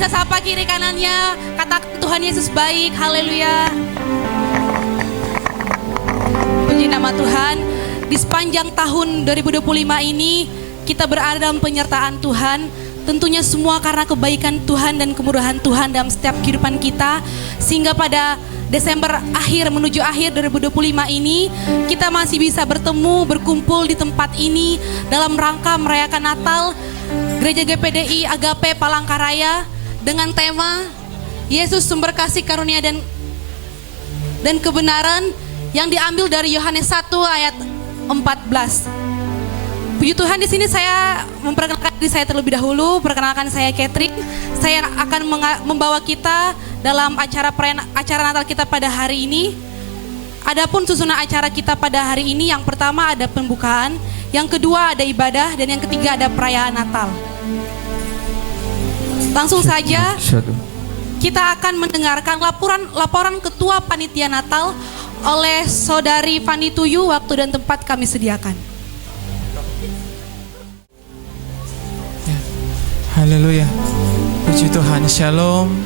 Bisa sapa kiri kanannya, katakan Tuhan Yesus baik, haleluya. Puji nama Tuhan. Di sepanjang tahun 2025 ini kita berada dalam penyertaan Tuhan. Tentunya semua karena kebaikan Tuhan dan kemurahan Tuhan dalam setiap kehidupan kita. Sehingga pada Desember akhir menuju akhir 2025 ini kita masih bisa bertemu, berkumpul di tempat ini dalam rangka merayakan Natal Gereja GPDI Agape Palangkaraya dengan tema Yesus sumber kasih karunia dan kebenaran yang diambil dari Yohanes 1 ayat 14. Puji Tuhan, di sini saya memperkenalkan diri saya terlebih dahulu. Perkenalkan saya Catherine. Saya akan membawa kita dalam acara Natal kita pada hari ini. Adapun susunan acara kita pada hari ini, yang pertama ada pembukaan, yang kedua ada ibadah, dan yang ketiga ada perayaan Natal. Langsung saja kita akan mendengarkan laporan Ketua Panitia Natal oleh Saudari Fani Tuyu. Waktu dan tempat kami sediakan. Haleluya. Puji Tuhan, shalom.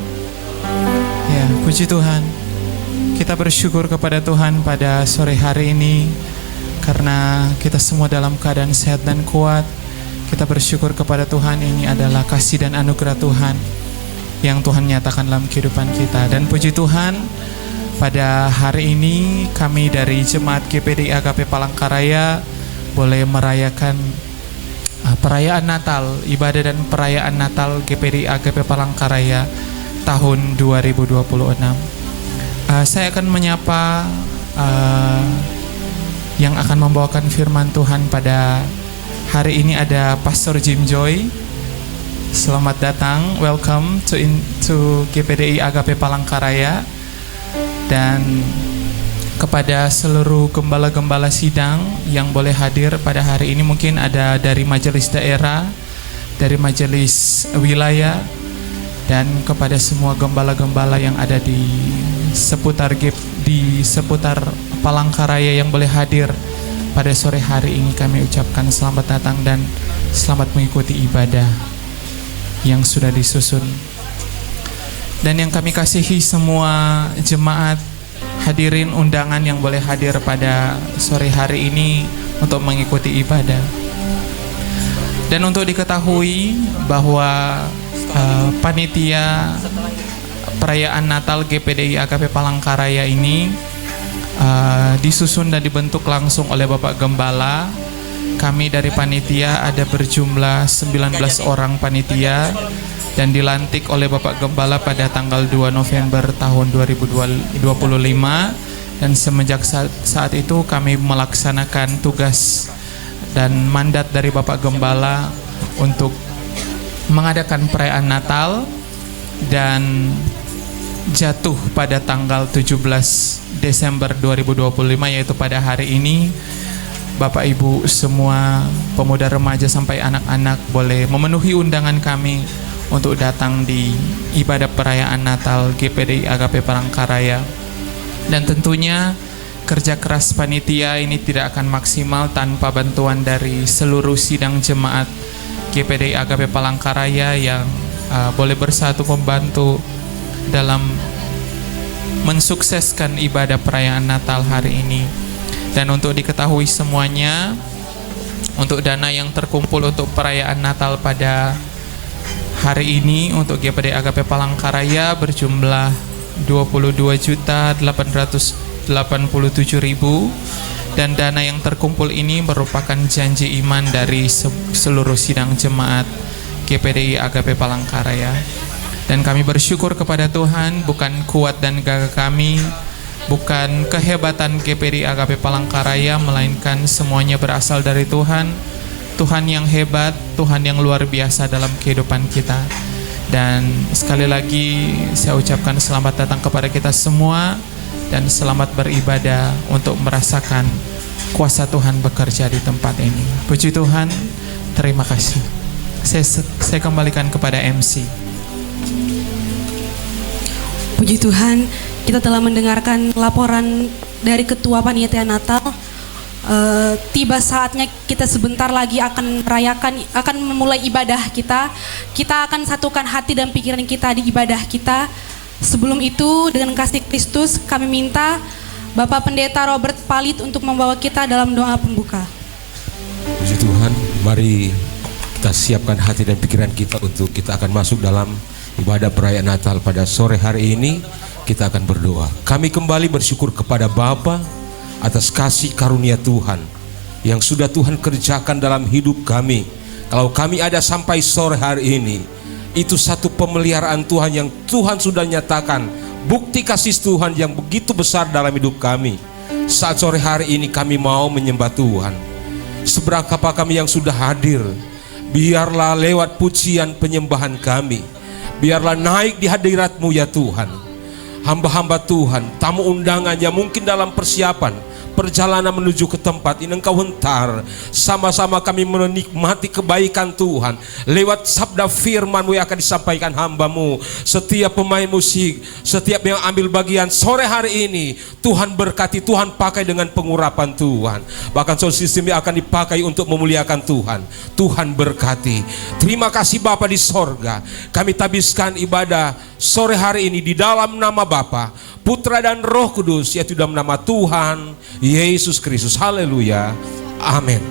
Ya, puji Tuhan. Kita bersyukur kepada Tuhan pada sore hari ini karena kita semua dalam keadaan sehat dan kuat. Kita bersyukur kepada Tuhan, ini adalah kasih dan anugerah Tuhan yang Tuhan nyatakan dalam kehidupan kita. Dan puji Tuhan, pada hari ini kami dari Jemaat GPDI Agape Palangkaraya boleh merayakan perayaan Natal, ibadah dan perayaan Natal GPDI Agape Palangkaraya tahun 2026. Saya akan menyapa yang akan membawakan firman Tuhan pada hari ini, ada Pastor Jim Joy. Selamat datang, welcome to GPDI Agape Palangkaraya. Dan kepada seluruh gembala-gembala sidang yang boleh hadir pada hari ini, mungkin ada dari majelis daerah, dari majelis wilayah, dan kepada semua gembala-gembala yang ada di seputar Palangkaraya yang boleh hadir pada sore hari ini, kami ucapkan selamat datang dan selamat mengikuti ibadah yang sudah disusun. Dan yang kami kasihi semua jemaat, hadirin undangan yang boleh hadir pada sore hari ini untuk mengikuti ibadah. Dan untuk diketahui bahwa panitia perayaan Natal GPDI Agape Palangkaraya ini disusun dan dibentuk langsung oleh Bapak Gembala. Kami dari panitia ada berjumlah 19 orang panitia dan dilantik oleh Bapak Gembala pada tanggal 2 November tahun 2025. Dan semenjak saat itu kami melaksanakan tugas dan mandat dari Bapak Gembala untuk mengadakan perayaan Natal, dan jatuh pada tanggal 17 Desember 2025, yaitu pada hari ini. Bapak Ibu semua, pemuda remaja sampai anak-anak boleh memenuhi undangan kami untuk datang di ibadah perayaan Natal GPDI Agape Palangkaraya. Dan tentunya kerja keras panitia ini tidak akan maksimal tanpa bantuan dari seluruh sidang jemaat GPDI Agape Palangkaraya yang boleh bersatu membantu dalam mensukseskan ibadah perayaan Natal hari ini. Dan untuk diketahui semuanya, untuk dana yang terkumpul untuk perayaan Natal pada hari ini untuk GPDI Agape Palangkaraya berjumlah 22.887.000, dan dana yang terkumpul ini merupakan janji iman dari seluruh sidang jemaat GPDI Agape Palangkaraya. Dan kami bersyukur kepada Tuhan, bukan kuat dan gagah kami, bukan kehebatan GPDI Agape Palangkaraya, melainkan semuanya berasal dari Tuhan. Tuhan yang hebat, Tuhan yang luar biasa dalam kehidupan kita. Dan sekali lagi saya ucapkan selamat datang kepada kita semua, dan selamat beribadah untuk merasakan kuasa Tuhan bekerja di tempat ini. Puji Tuhan, terima kasih. Saya kembalikan kepada MC. Puji Tuhan, kita telah mendengarkan laporan dari Ketua Panitia Natal tiba saatnya kita sebentar lagi akan memulai ibadah kita. Kita akan satukan hati dan pikiran kita di ibadah kita. Sebelum itu, dengan kasih Kristus, kami minta Bapak Pendeta Robert Palit untuk membawa kita dalam doa pembuka. Puji Tuhan, mari kita siapkan hati dan pikiran kita untuk kita akan masuk dalam ibadah perayaan Natal pada sore hari ini. Kita akan berdoa. Kami kembali bersyukur kepada Bapa atas kasih karunia Tuhan yang sudah Tuhan kerjakan dalam hidup kami. Kalau kami ada sampai sore hari ini, itu satu pemeliharaan Tuhan yang Tuhan sudah nyatakan, bukti kasih Tuhan yang begitu besar dalam hidup kami. Saat sore hari ini kami mau menyembah Tuhan. Seberapa kami yang sudah hadir, biarlah lewat pujian penyembahan kami, biarlah naik di hadirat-Mu ya Tuhan. Hamba-hamba Tuhan, tamu undangan yang mungkin dalam persiapan perjalanan menuju ke tempat ini, Engkau hentar sama-sama kami menikmati kebaikan Tuhan lewat sabda firman-Mu yang akan disampaikan hamba-Mu. Setiap pemain musik, setiap yang ambil bagian sore hari ini, Tuhan berkati, Tuhan pakai dengan pengurapan Tuhan. Bahkan sound system yang akan dipakai untuk memuliakan Tuhan. Tuhan berkati. Terima kasih Bapa di sorga. Kami tabiskan ibadah sore hari ini di dalam nama Bapa, Putra dan Roh Kudus, yaitu dalam nama Tuhan Yesus Kristus. Haleluya. Amin.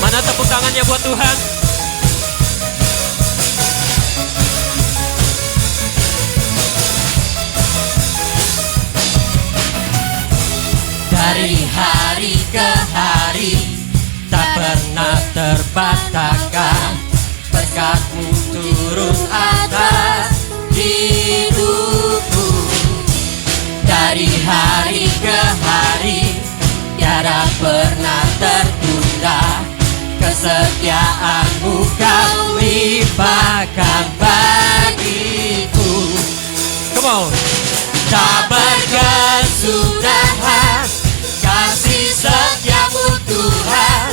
Mana tepuk tangannya buat Tuhan? Dari hari ke hari tak pernah terbantahkan, berkat-Mu turun atas hidupku. Dari hari ke hari tiada pernah tertunda, kesetiaan-Mu Kau limpahkan bagiku. Come on. Tak berkesudahan kasih setia-Mu Tuhan,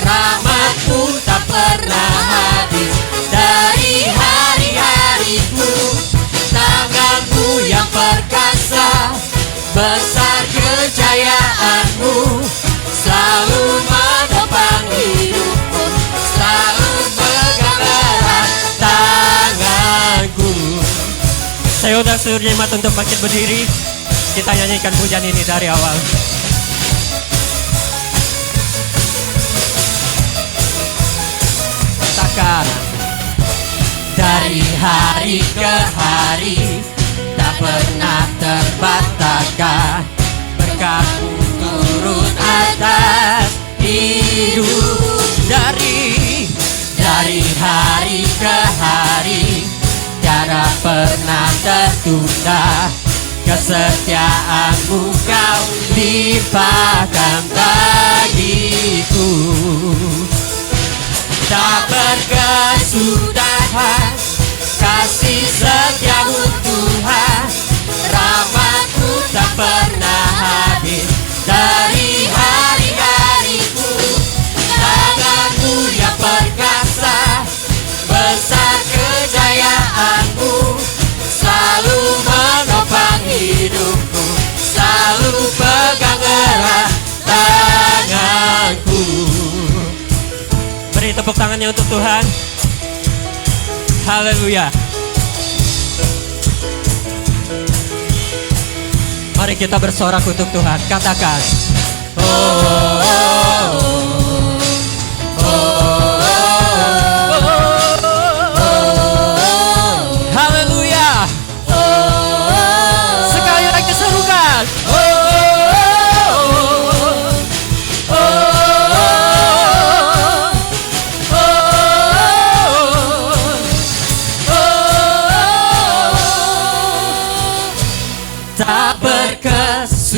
rahmat-Mu tak pernah habis. Dari hari-hariku, tangan-Mu yang perkasa, besar kejayaan-Mu, selalu menopang hidupku, selalu pegang erat tanganku. Saya undang seluruh jemaat untuk bangkit berdiri. Kita nyanyikan pujian ini dari awal. Katakan. Dari hari ke hari tak pernah terbantahkan, berkat-Mu turun atas hidup. Dari hari ke hari tiada pernah tertunda, kesetiaan-Mu Kau limpahkan bagiku. Tak berkesudahan kasih setia-Mu Tuhan, rahmat-Mu tak pernah habis. Dari hari-hariku, tangan-Mu yang perkasa, besar kejayaan-Mu, selalu menopang hidupku, selalu pegang erat tanganku. Beri tepuk tangannya untuk Tuhan. Haleluya. Mari kita bersorak untuk Tuhan. Katakan. Oh, oh, oh, oh, oh, oh. Haleluya. Sekali lagi serukan. Tak berkesudahan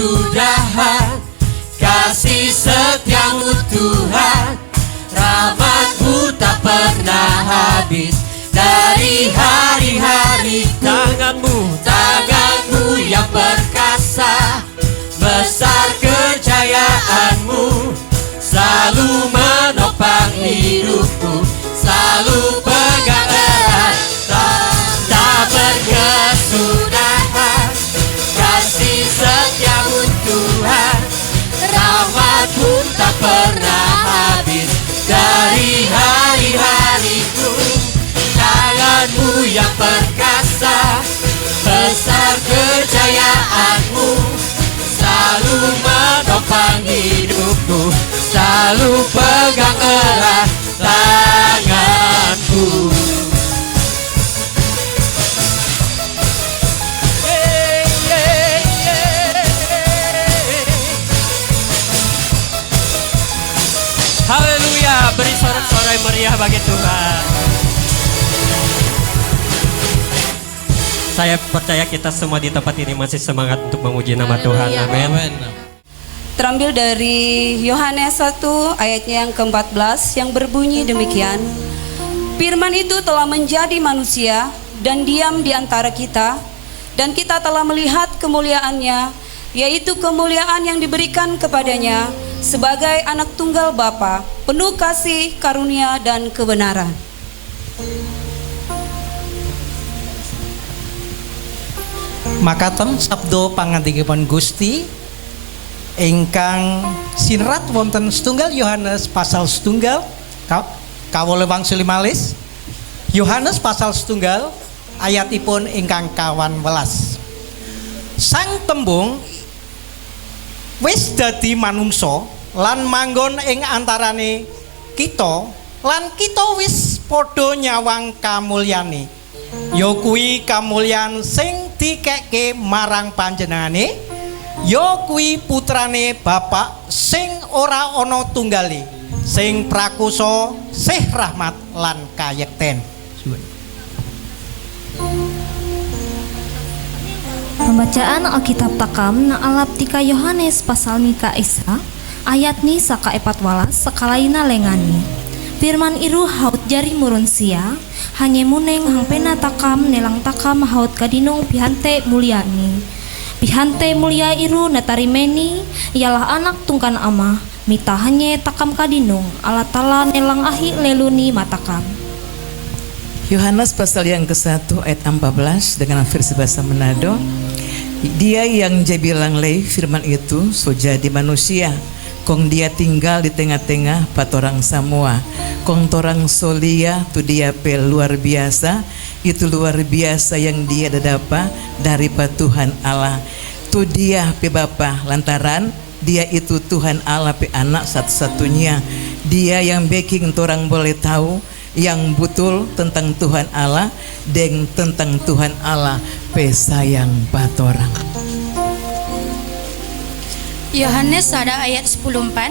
kasih setia-Mu Tuhan, rahmat-Mu tak pernah habis. Dari hari-hari tangan-Mu yang perkasa, besar kejayaan-Mu, selalu menopang hidupku, selalu pegang erat. Tak berkesudahan Bersorai meriah bagi Tuhan. Saya percaya kita semua di tempat ini masih semangat untuk memuji nama Tuhan. Amin. Terambil dari Yohanes 1 ayatnya yang ke-14 yang berbunyi demikian. Firman itu telah menjadi manusia dan diam di antara kita, dan kita telah melihat kemuliaannya, yaitu kemuliaan yang diberikan kepadanya sebagai anak tunggal Bapa, penuh kasih, karunia, dan kebenaran. Makaten sabdo pangandikanipun Gusti ingkang sinrat wonten setunggal Yohanes pasal setunggal kawula wangsul malis Yohanes pasal setunggal ayatipun ingkang 11. Sang tembung wis dadi manungsa lan manggon ing antarane kita lan kita wis padha nyawang kamulyane. Ya kuwi kamulyan sing dikekke marang panjenengane, ya kuwi putrane Bapak sing ora ana tunggale, sing prakusa, sih rahmat lan kayekten. Pembacaan Alkitab takam na alaptika Yohanes pasal nika Isa ayat ni saka 14 sakalaina lengani. Firman iru haut jari murun sia hanya muneng hang pena takam nelang takam haut kadinong pihante mulyani. Pihante mulia iru natarimeni ialah anak tungkan ama mita hanya takam kadinong alatala nelang ahi leluni matakam. Yohanes pasal yang ke-1 ayat 14 dengan versi bahasa Manado. Dia yang bilang lei firman itu so jadi manusia. Kong dia tinggal di tengah-tengah patorang semua. Kong torang solia tu dia pel luar biasa. Itu luar biasa yang dia dadapa dari Tuhan Allah. Tu dia pe Bapa lantaran dia itu Tuhan Allah pe anak satu-satunya. Dia yang baking torang boleh tahu yang betul tentang Tuhan Allah dan tentang Tuhan Allah pe sayang patorang. Yohanes ada ayat 10:4.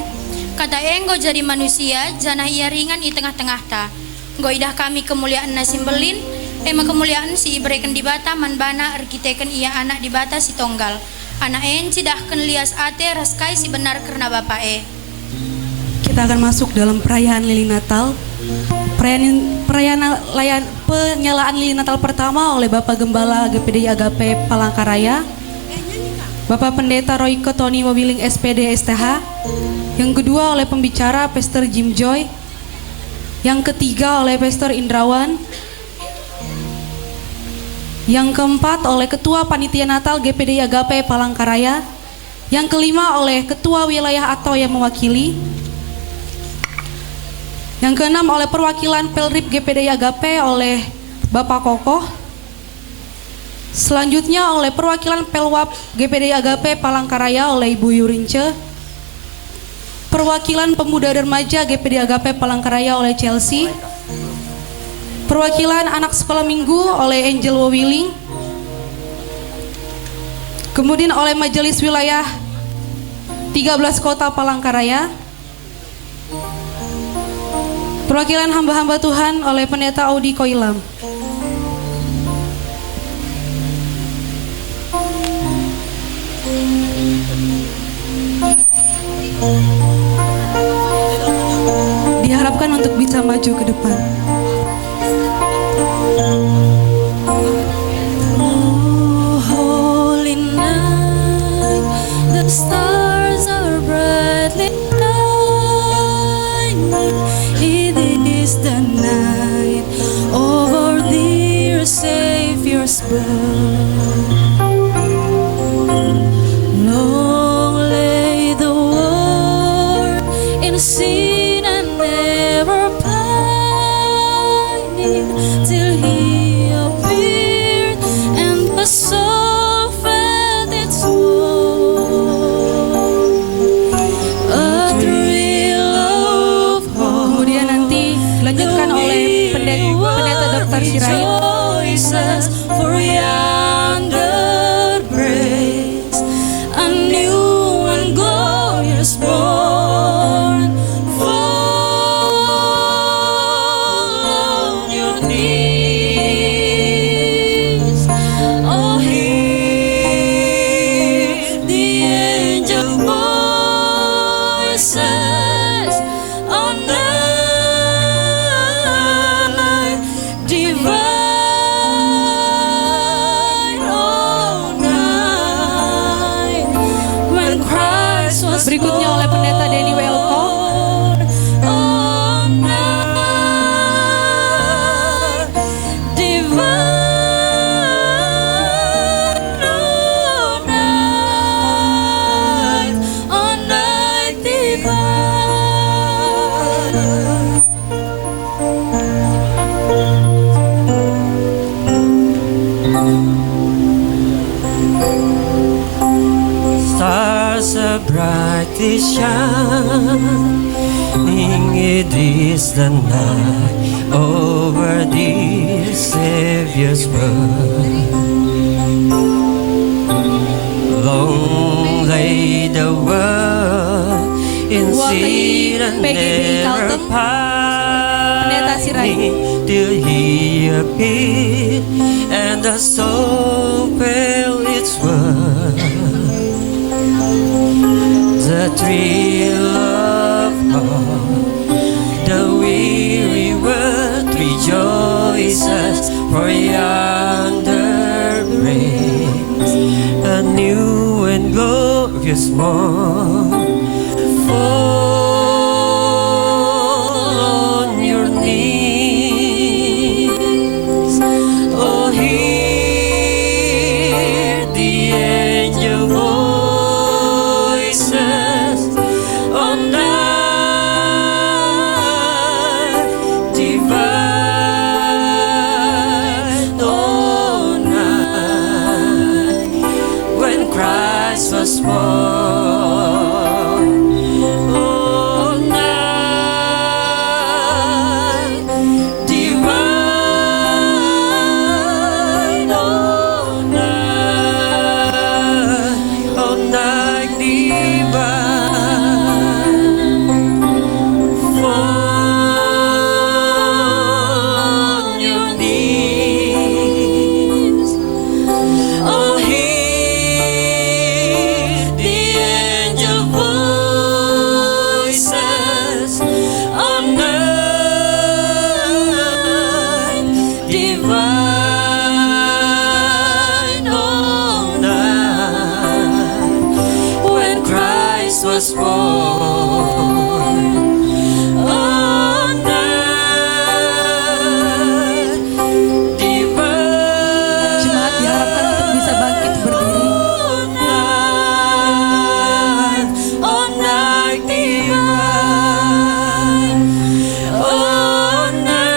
Kata enggo jadi manusia jana ia ringan di tengah-tengah ta. Nggo idah kami kemuliaan nasimbelin ema kemuliaan si ibrekan di bata manbana arkiteken ia anak di bata si tonggal. Anak en cidahken lias ate raskai si benar karena bapae. Kita akan masuk dalam perayaan Lilin Natal. Penyalaan Lilin Natal pertama oleh Bapak Gembala GPDI Agape Palangkaraya, Bapak Pendeta Royke Tony Mobiling SPD STH. Yang kedua oleh pembicara Pastor Jim Joy. Yang ketiga oleh Pastor Indrawan. Yang keempat oleh Ketua Panitia Natal GPDI Agape Palangkaraya. Yang kelima oleh Ketua Wilayah atau yang mewakili. Yang keenam oleh perwakilan Pelrip GPDI Agape oleh Bapak Kokoh. Selanjutnya oleh perwakilan Pelwap GPDI Agape Palangkaraya oleh Ibu Yurince. Perwakilan Pemuda dan Remaja GPDI Agape Palangkaraya oleh Chelsea. Perwakilan Anak Sekolah Minggu oleh Angel Wawiling. Kemudian oleh Majelis Wilayah 13 Kota Palangkaraya. Perwakilan hamba-hamba Tuhan oleh Pendeta Audi Koilam. Diharapkan untuk bisa maju ke depan. Oh, holy night, the stars are brightly shining. It is the night of our dear Savior's birth. Long lay the world in sin and never pine. Berikutnya oleh pendeta Denny Welko. Stars are brightly shining, it is the night over the Savior's birth. Long lay the world in sin and PGBI never Kalteng, Pendeta Sirai. pining till He appeared and the soul felt its worth. The thrill of God, the weary world rejoices, for yonder breaks a new and glorious morn. Fall on your knees, oh hear the angel voices on night divine, oh night when Christ was born. Oh night divine, oh night divine. Fall on your knees, oh hear the angel voices on night divine, oh night when Christ was born. Oh night divine. Jemaat diharapkan untuk bisa bangkit berdiri. Oh night divine, oh night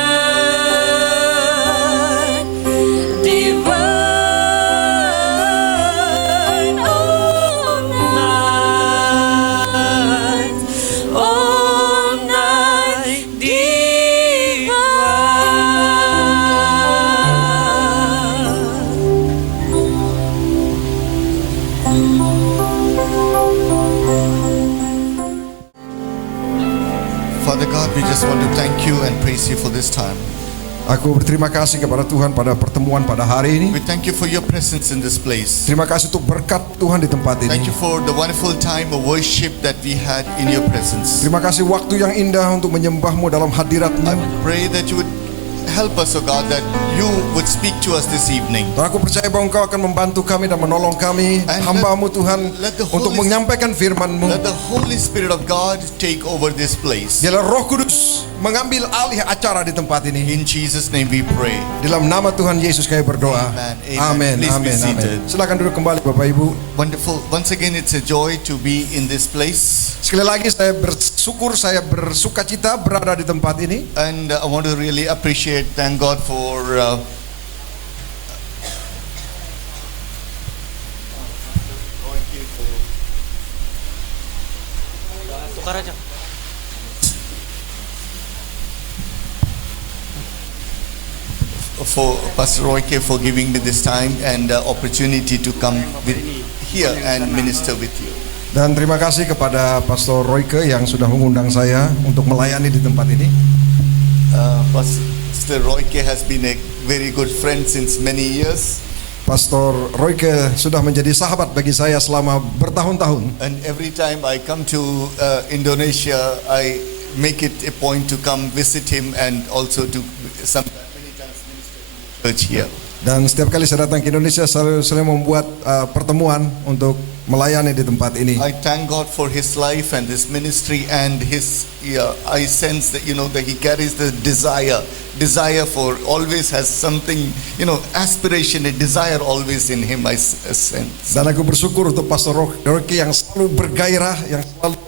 divine, oh night, oh night divine. Father God, we just want to thank you and praise you for this time. Aku berterima kasih kepada Tuhan pada pertemuan pada hari ini. We thank you for your presence in this place. Terima kasih untuk berkat Tuhan di tempat Thank ini. you for the wonderful time of worship that we had in your presence. Terima kasih waktu yang indah untuk menyembahmu dalam hadirat-Mu. I pray that you would help us, oh God, that you would speak to us this evening. Dan aku percaya bahwa Engkau akan membantu kami dan menolong kami, And hamba-Mu Tuhan, let the untuk Holy- menyampaikan firman-Mu. Let the Holy Spirit of God take over this place. Biarlah Roh Kudus mengambil alih acara di tempat ini. In Jesus' name we pray. Dalam nama Tuhan Yesus kami berdoa. Amen. Amin. Please be Amin. seated. Amin. Silakan duduk kembali Bapak Ibu. Wonderful. Once again, it's a joy to be in this place. Sekali lagi saya bersyukur, saya bersukacita berada di tempat ini. And I want to really appreciate, thank God for for Pastor Royke for giving me this time and opportunity to come here and minister with you. Dan terima kasih kepada Pastor Royke yang sudah mengundang saya untuk melayani di tempat ini. Pastor Royke has been a very good friend since many years. Pastor Royke sudah menjadi sahabat bagi saya selama bertahun-tahun. And every time I come to Indonesia, I make it a point to come visit him and also to many times minister in the church here. Dan setiap kali saya datang ke Indonesia selalu membuat pertemuan untuk melayani di tempat ini. I thank God for his life and his ministry and his. I sense that that he carries the desire for always has something aspiration, a desire always in him. I sense. Dan aku bersyukur untuk Pastor Rocky yang selalu bergairah, yang selalu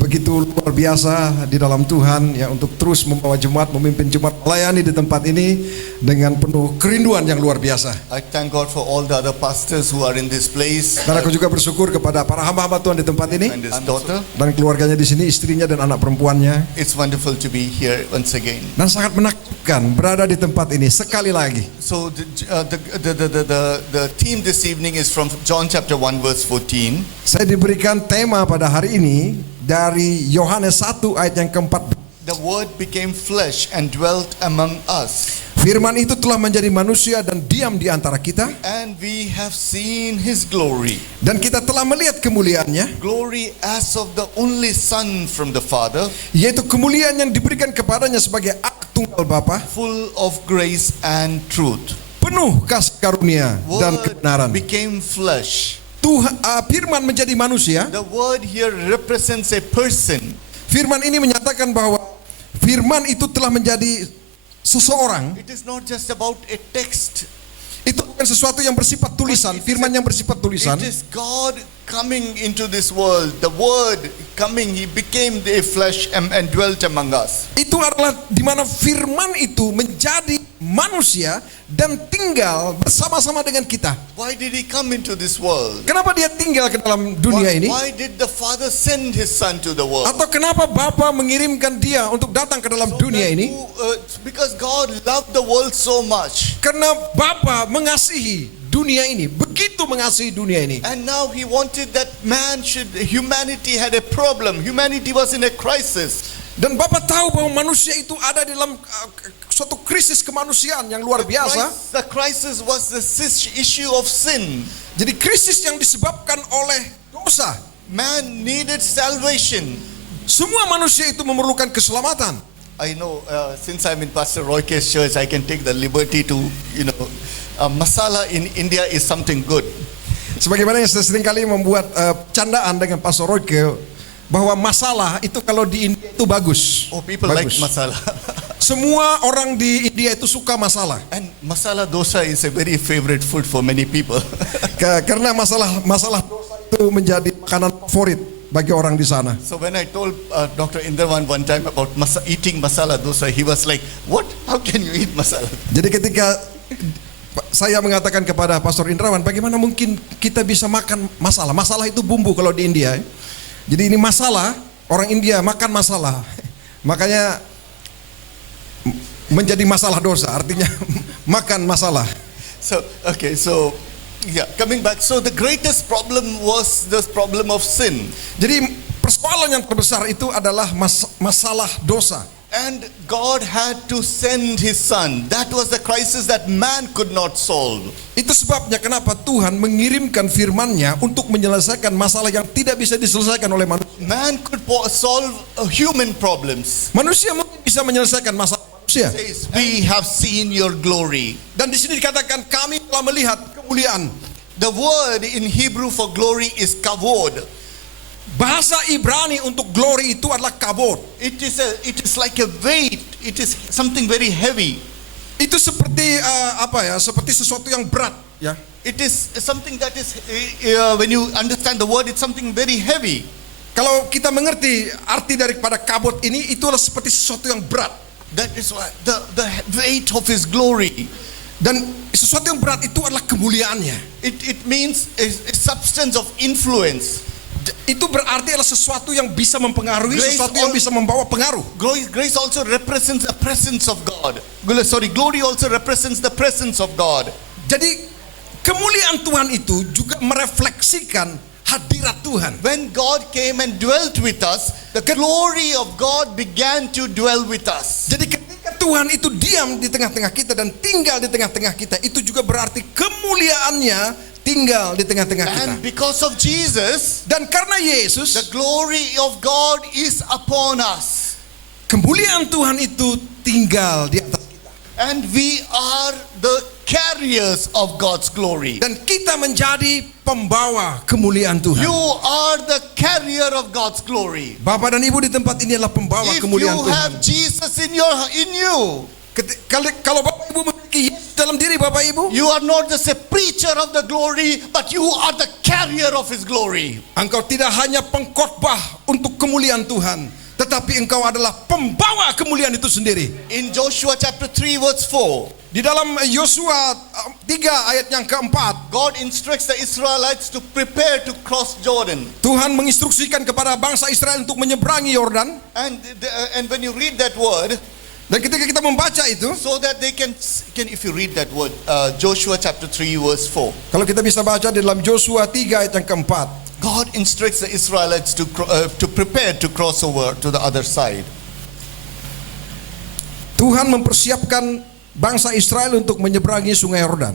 begitu luar biasa di dalam Tuhan ya, untuk terus membawa jemaat, memimpin jemaat, melayani di tempat ini dengan penuh kerinduan yang luar biasa. I thank God for all the other pastors who are in this place. Dan aku juga bersyukur kepada para hamba-hamba Tuhan di tempat ini And his daughter. dan keluarganya di sini, istrinya dan anak perempuannya. It's wonderful to be here once again. Dan sangat menakjubkan berada di tempat ini sekali lagi. So the theme this evening is from John chapter 1 verse 14. Saya diberikan tema pada hari ini dari Yohanes 1 ayat yang keempat. The word became flesh and dwelt among us. Firman itu telah menjadi manusia dan diam di antara kita. And we have seen his glory. Dan kita telah melihat kemuliaannya. Glory as of the only Son from the Father. Yaitu kemuliaan yang diberikan kepadanya sebagai anak tunggal Bapa. Full of grace and truth. Penuh kasih karunia dan kebenaran. Became flesh. Firman menjadi manusia. The word here represents a person. Firman ini menyatakan bahwa firman itu telah menjadi seseorang. It is not just about a text. Itu bukan sesuatu yang bersifat tulisan, firman yang bersifat tulisan. It is God coming into this world. The word coming, he became a flesh and dwelt among us. Itu adalah di mana firman itu menjadi manusia dan tinggal bersama-sama dengan kita. Why did he come into this world? Kenapa dia tinggal ke dalam dunia ini? Why did the Father send his Son to the world? Atau kenapa Bapa mengirimkan dia untuk datang ke dalam dunia ini? Because God loved the world so much. Karena Bapa mengasihi dunia ini, begitu mengasihi dunia ini. And now he wanted that humanity had a problem. Humanity was in a crisis. Dan Bapa tahu bahwa manusia itu ada di dalam suatu krisis kemanusiaan yang luar biasa. The crisis was the issue of sin. Jadi krisis yang disebabkan oleh dosa. Man needed salvation. Semua manusia itu memerlukan keselamatan. I know since I'm in Pastor Royke's church, I can take the liberty to, masala in India is something good. Sebagaimana yang saya sering kali membuat candaan dengan Pastor Royke bahwa masalah itu kalau di India itu bagus. Oh, people like masala. Semua orang di India itu suka masalah. And masala dosa is a very favorite food for many people. Karena masalah dosa itu menjadi makanan favorit bagi orang di sana. So when I told Dr. Indrawan one time about eating masala dosa, he was like, "What? How can you eat masala?" Jadi ketika saya mengatakan kepada Pastor Indrawan, bagaimana mungkin kita bisa makan masalah? Masalah itu bumbu kalau di India. Jadi ini masalah, orang India makan masalah. Makanya menjadi masalah dosa, artinya makan masalah. So, coming back. So the greatest problem was the problem of sin. Jadi persoalan yang terbesar itu adalah masalah dosa. And God had to send his Son. That was the crisis that man could not solve. Itu sebabnya kenapa Tuhan mengirimkan firman-Nya untuk menyelesaikan masalah yang tidak bisa diselesaikan oleh manusia. Man could solve human problems. Manusia mungkin bisa menyelesaikan masalah manusia. We have seen your glory. Dan di sini dikatakan kami telah melihat kemuliaan. The word in Hebrew for glory is kavod. Bahasa Ibrani untuk glory itu adalah kavod. It is like a weight. It is something very heavy. Itu seperti seperti sesuatu yang berat, ya. It is something that is when you understand the word, it's something very heavy. Kalau kita mengerti arti daripada kavod ini, itulah seperti sesuatu yang berat. That is why the weight of his glory. Dan sesuatu yang berat itu adalah kemuliaannya. It means a substance of influence. Itu berarti adalah sesuatu yang bisa mempengaruhi, sesuatu yang bisa membawa pengaruh. Grace also represents the presence of God. Glory also represents the presence of God. Jadi kemuliaan Tuhan itu juga merefleksikan hadirat Tuhan. When God came and dwelt with us, the glory of God began to dwell with us. Jadi ketika Tuhan itu diam di tengah-tengah kita dan tinggal di tengah-tengah kita, itu juga berarti kemuliaannya tinggal di tengah-tengah kita. And because of Jesus, dan karena Yesus, the glory of God is upon us. Kemuliaan Tuhan itu tinggal di atas kita. And we are the carriers of God's glory. Dan kita menjadi pembawa kemuliaan Tuhan. You are the carrier of God's glory. Bapak dan Ibu di tempat ini adalah pembawa If kemuliaan you Tuhan. have Jesus in you, Kalau Bapak Ibu memiliki Yesus dalam diri Bapak Ibu, you are not just a preacher of the glory, but you are the carrier of His glory. engkau tidak hanya pengkhotbah untuk kemuliaan Tuhan, tetapi engkau adalah pembawa kemuliaan itu sendiri. In Joshua chapter 3 verse 4, Di dalam Yosua 3 ayat yang keempat, God instructs the Israelites to prepare to cross Jordan. Tuhan menginstruksikan kepada bangsa Israel untuk menyeberangi Yordan. And when you read that word, Dan ketika kita membaca itu, so that they can if you read that word, Joshua chapter 3 verse 4, kalau kita bisa baca di dalam Yosua 3 ayat yang keempat, God instructs the Israelites to prepare to cross over to the other side. Tuhan mempersiapkan bangsa Israel untuk menyeberangi sungai Yordan.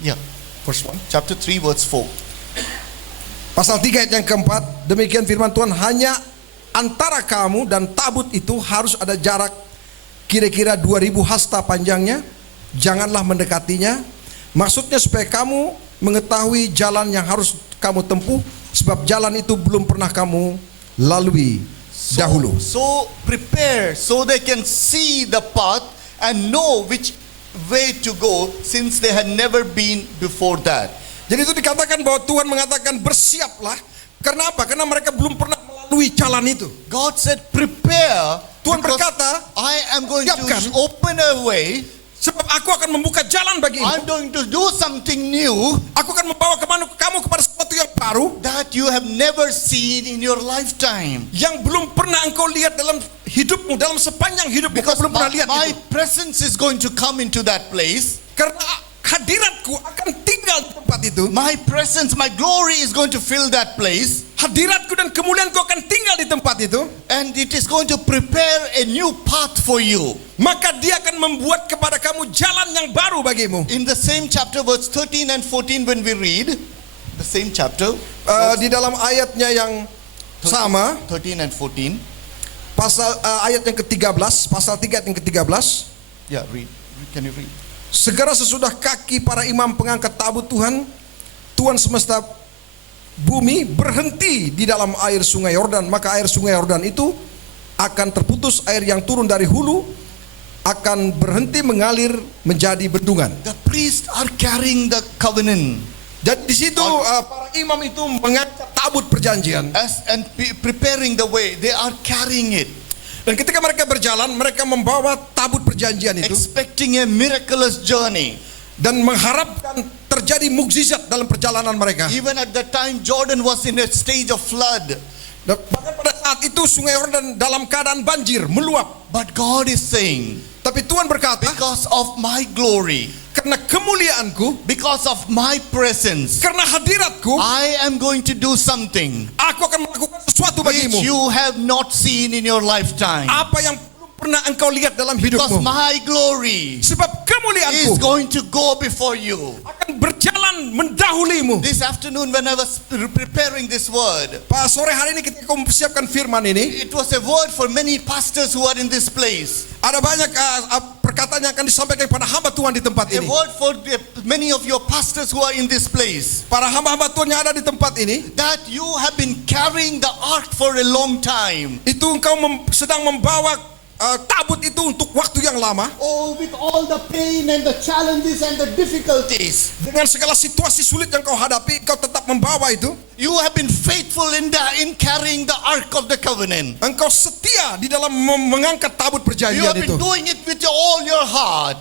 Yeah, Verse 1. chapter 3 verse 4. Pasal 3 ayat yang keempat, demikian firman Tuhan, hanya antara kamu dan tabut itu harus ada jarak kira-kira 2000 hasta panjangnya, janganlah mendekatinya. Maksudnya supaya kamu mengetahui jalan yang harus kamu tempuh, sebab jalan itu belum pernah kamu lalui dahulu. So prepare so they can see the path and know which way to go, since they had never been before that. Jadi itu dikatakan bahwa Tuhan mengatakan bersiaplah. Karena apa? Karena mereka belum pernah melalui jalan itu. God said prepare. Tuhan because berkata, I am going siapkan. to open a way. Sebab aku akan membuka jalan bagimu. I'm going to do something new. Aku akan membawa kamu kepada sesuatu yang baru, that you have never seen in your lifetime. yang belum pernah engkau lihat dalam hidupmu, dalam sepanjang hidupmu. Because Engkau belum pernah lihat my itu. presence is going to come into that place. Karena hadiratku akan tinggal di tempat itu. My presence, my glory is going to fill that place. Hadiratku dan kemuliaanku akan tinggal di tempat itu. And it is going to prepare a new path for you. Maka dia akan membuat kepada kamu jalan yang baru bagimu. In the same chapter verse 13 and 14 when we read, the same chapter, Di dalam ayatnya yang sama, 13 and 14. pasal ayat yang ke-13, pasal 3 ayat yang ke-13. Yeah, read. Can you read? Segera sesudah kaki para imam pengangkat tabut Tuhan, Tuhan semesta bumi berhenti di dalam air sungai Yordan, maka air sungai Yordan itu akan terputus, air yang turun dari hulu akan berhenti mengalir menjadi bendungan. The priests are carrying the covenant. Dan di situ para imam itu mengangkat tabut perjanjian. And preparing the way, they are carrying it. Dan ketika mereka berjalan, mereka membawa tabut perjanjian itu, Expecting a miraculous journey. dan mengharapkan terjadi mukjizat dalam perjalanan mereka. Even at that time, Jordan was in a stage of flood. Dan bahkan pada saat itu sungai Yordan dalam keadaan banjir, meluap. But God is saying, Tapi Tuhan berkata, because of my glory, karena kemuliaanku, because of my presence, karena hadiratku, I am going to do something aku akan melakukan sesuatu which bagimu. you have not seen in your lifetime. Apa yang belum pernah engkau lihat dalam Because hidupmu. my glory Sebab is kemuliaanku going to go before you. akan berjalan mendahulimu. This afternoon when I was preparing this word, Pak, sore hari ini ketika kau mempersiapkan firman ini, it was a word for many pastors who are in this place. ada banyak perkataan yang akan disampaikan kepada hamba Tuhan di tempat A ini. word for many of your pastors who are in this place. Para hamba-hamba Tuhan yang ada di tempat ini, That you have been carrying the ark for a long time. itu engkau sedang membawa tabut itu untuk waktu yang lama. Oh, with all the pain and the challenges and the difficulties. Dengan segala situasi sulit yang kau hadapi, kau tetap membawa itu. You have been faithful in carrying the ark of the covenant. Engkau setia di dalam mengangkat tabut You perjanjian have itu. been doing it with all your heart.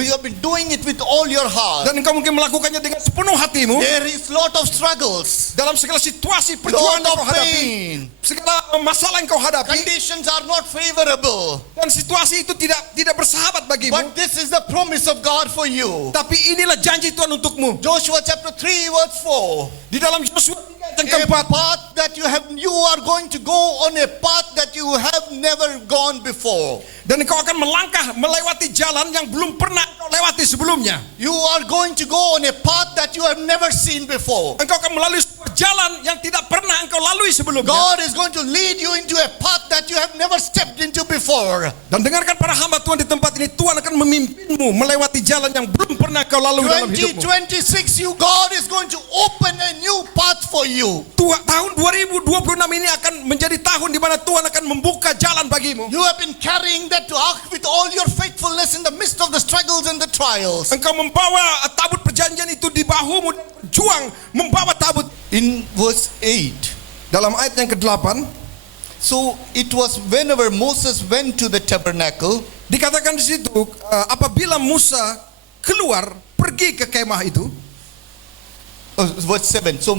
You have been doing it with all your heart. Dan engkau mungkin melakukannya dengan sepenuh hatimu. There is lot of struggles, Dalam segala situasi lot perjuangan yang of kau hadapi, pain. segala masalah yang kau hadapi, Conditions are not favorable. dan situasi itu tidak bersahabat bagimu. But this is the promise of God for you. Tapi inilah janji Tuhan untukmu. Joshua chapter 3 verse 4. Di dalam Yosua 3 ayat yang A keempat, path that you are going to go on a path that you have never gone before. Dan engkau akan melangkah melewati jalan yang belum pernah engkau lewati sebelumnya. You are going to go on a path that you have never seen before. Engkau akan melalui sebuah jalan yang tidak pernah engkau lalui sebelumnya. God is going to lead you into a path that you have never stepped into before. Dan dengarkan para hamba Tuhan di tempat ini, Tuhan akan memimpinmu melewati jalan yang belum pernah kau lalui dalam hidupmu. 2026, God is going to open a new path for you. Tahun 2026 ini akan menjadi tahun di mana Tuhan akan membuka jalan bagimu. You have been carrying that ark with all your faithfulness in the midst of the struggles and the trials. Engkau membawa tabut perjanjian itu di bahumu dan berjuang membawa tabut. In verse 8, dalam ayat yang ke-8, so it was whenever Moses went to the tabernacle, dikatakan di situ apabila Musa keluar pergi ke kemah itu. Verse 7. So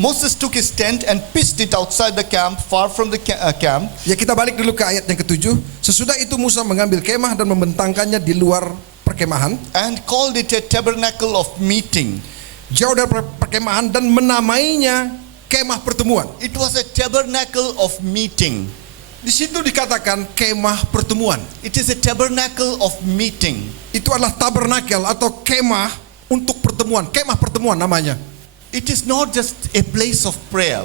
Moses took his tent and pitched it outside the camp, far from the camp. Ya, kita balik dulu ke ayat yang ke-7. Sesudah itu Musa mengambil kemah dan membentangkannya di luar perkemahan. And called it a tabernacle of meeting. Jauh dari perkemahan dan menamainya kemah pertemuan. It was a tabernacle of meeting. Di situ dikatakan kemah pertemuan. It is a tabernacle of meeting. Itu adalah tabernakel atau kemah untuk pertemuan. Kemah pertemuan namanya. It is not just a place of prayer.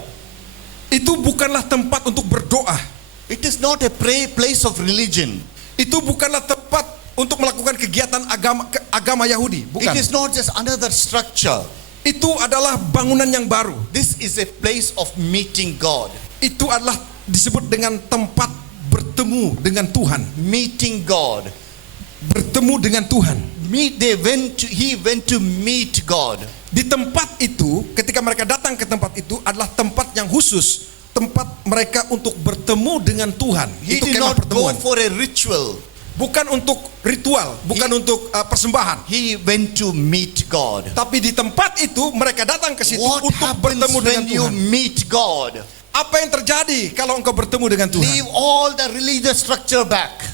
Itu bukanlah tempat untuk berdoa. It is not a place of religion. Itu bukanlah tempat untuk melakukan kegiatan agama Yahudi. Bukan. It is not just another structure. Itu adalah bangunan yang baru. This is a place of meeting God. Itu adalah disebut dengan tempat bertemu dengan Tuhan. Meeting God. Bertemu dengan Tuhan. He went to meet God. Di tempat itu, ketika mereka datang ke tempat itu adalah tempat yang khusus, tempat mereka untuk bertemu dengan Tuhan. He itu did kemah not pertemuan. go for a ritual. Bukan untuk ritual, bukan untuk persembahan. He went to meet God. Tapi di tempat itu mereka datang ke situ untuk bertemu dengan when you Tuhan. meet God? Apa yang terjadi kalau engkau bertemu dengan Tuhan? Leave all the religious structure back.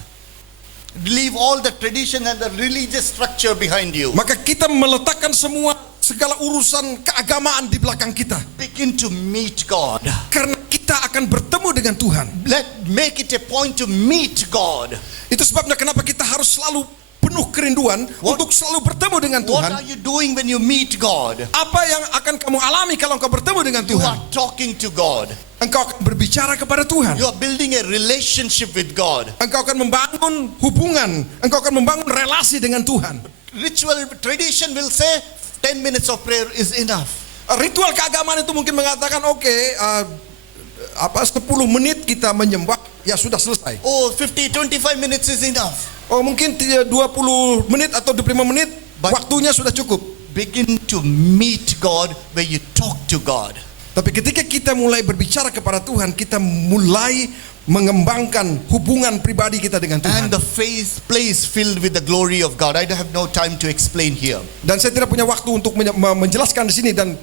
Leave all the tradition and the religious structure behind you. Maka kita meletakkan segala urusan keagamaan di belakang kita. Begin to meet God. Karena kita akan bertemu dengan Tuhan. Make it a point to meet God. Itu sebabnya kenapa kita harus selalu penuh kerinduan untuk selalu bertemu dengan Tuhan. What are you doing when you meet God? Apa yang akan kamu alami kalau engkau bertemu dengan Tuhan? You are talking to God. Engkau akan berbicara kepada Tuhan. You are building a relationship with God. Engkau akan membangun hubungan. Engkau akan membangun relasi dengan Tuhan. Ritual tradition will say 10 minutes of prayer is enough. Ritual keagamaan itu mungkin mengatakan 10 menit kita menyembah ya sudah selesai. Oh, 25 minutes is enough. Oh, mungkin 20 menit atau 25 menit waktunya sudah cukup. Begin to meet God where you talk to God. Tapi ketika kita mulai berbicara kepada Tuhan, kita mulai mengembangkan hubungan pribadi kita dengan Tuhan. And the place filled with the glory of God. I have no time to explain here. Dan saya tidak punya waktu untuk menjelaskan di sini, dan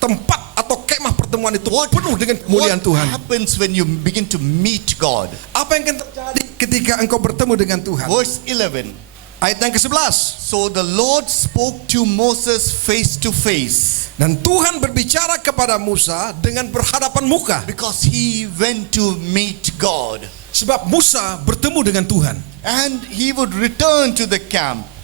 tempat atau kemah pertemuan itu penuh dengan kemuliaan Tuhan. What happens when you begin to meet God? Apa yang akan terjadi ketika engkau bertemu dengan Tuhan? Verse 11. Ayat yang ke-11. So the Lord spoke to Moses face to face. Dan Tuhan berbicara kepada Musa dengan berhadapan muka. Because he went to meet God. Sebab Musa bertemu dengan Tuhan. And he would return to the camp.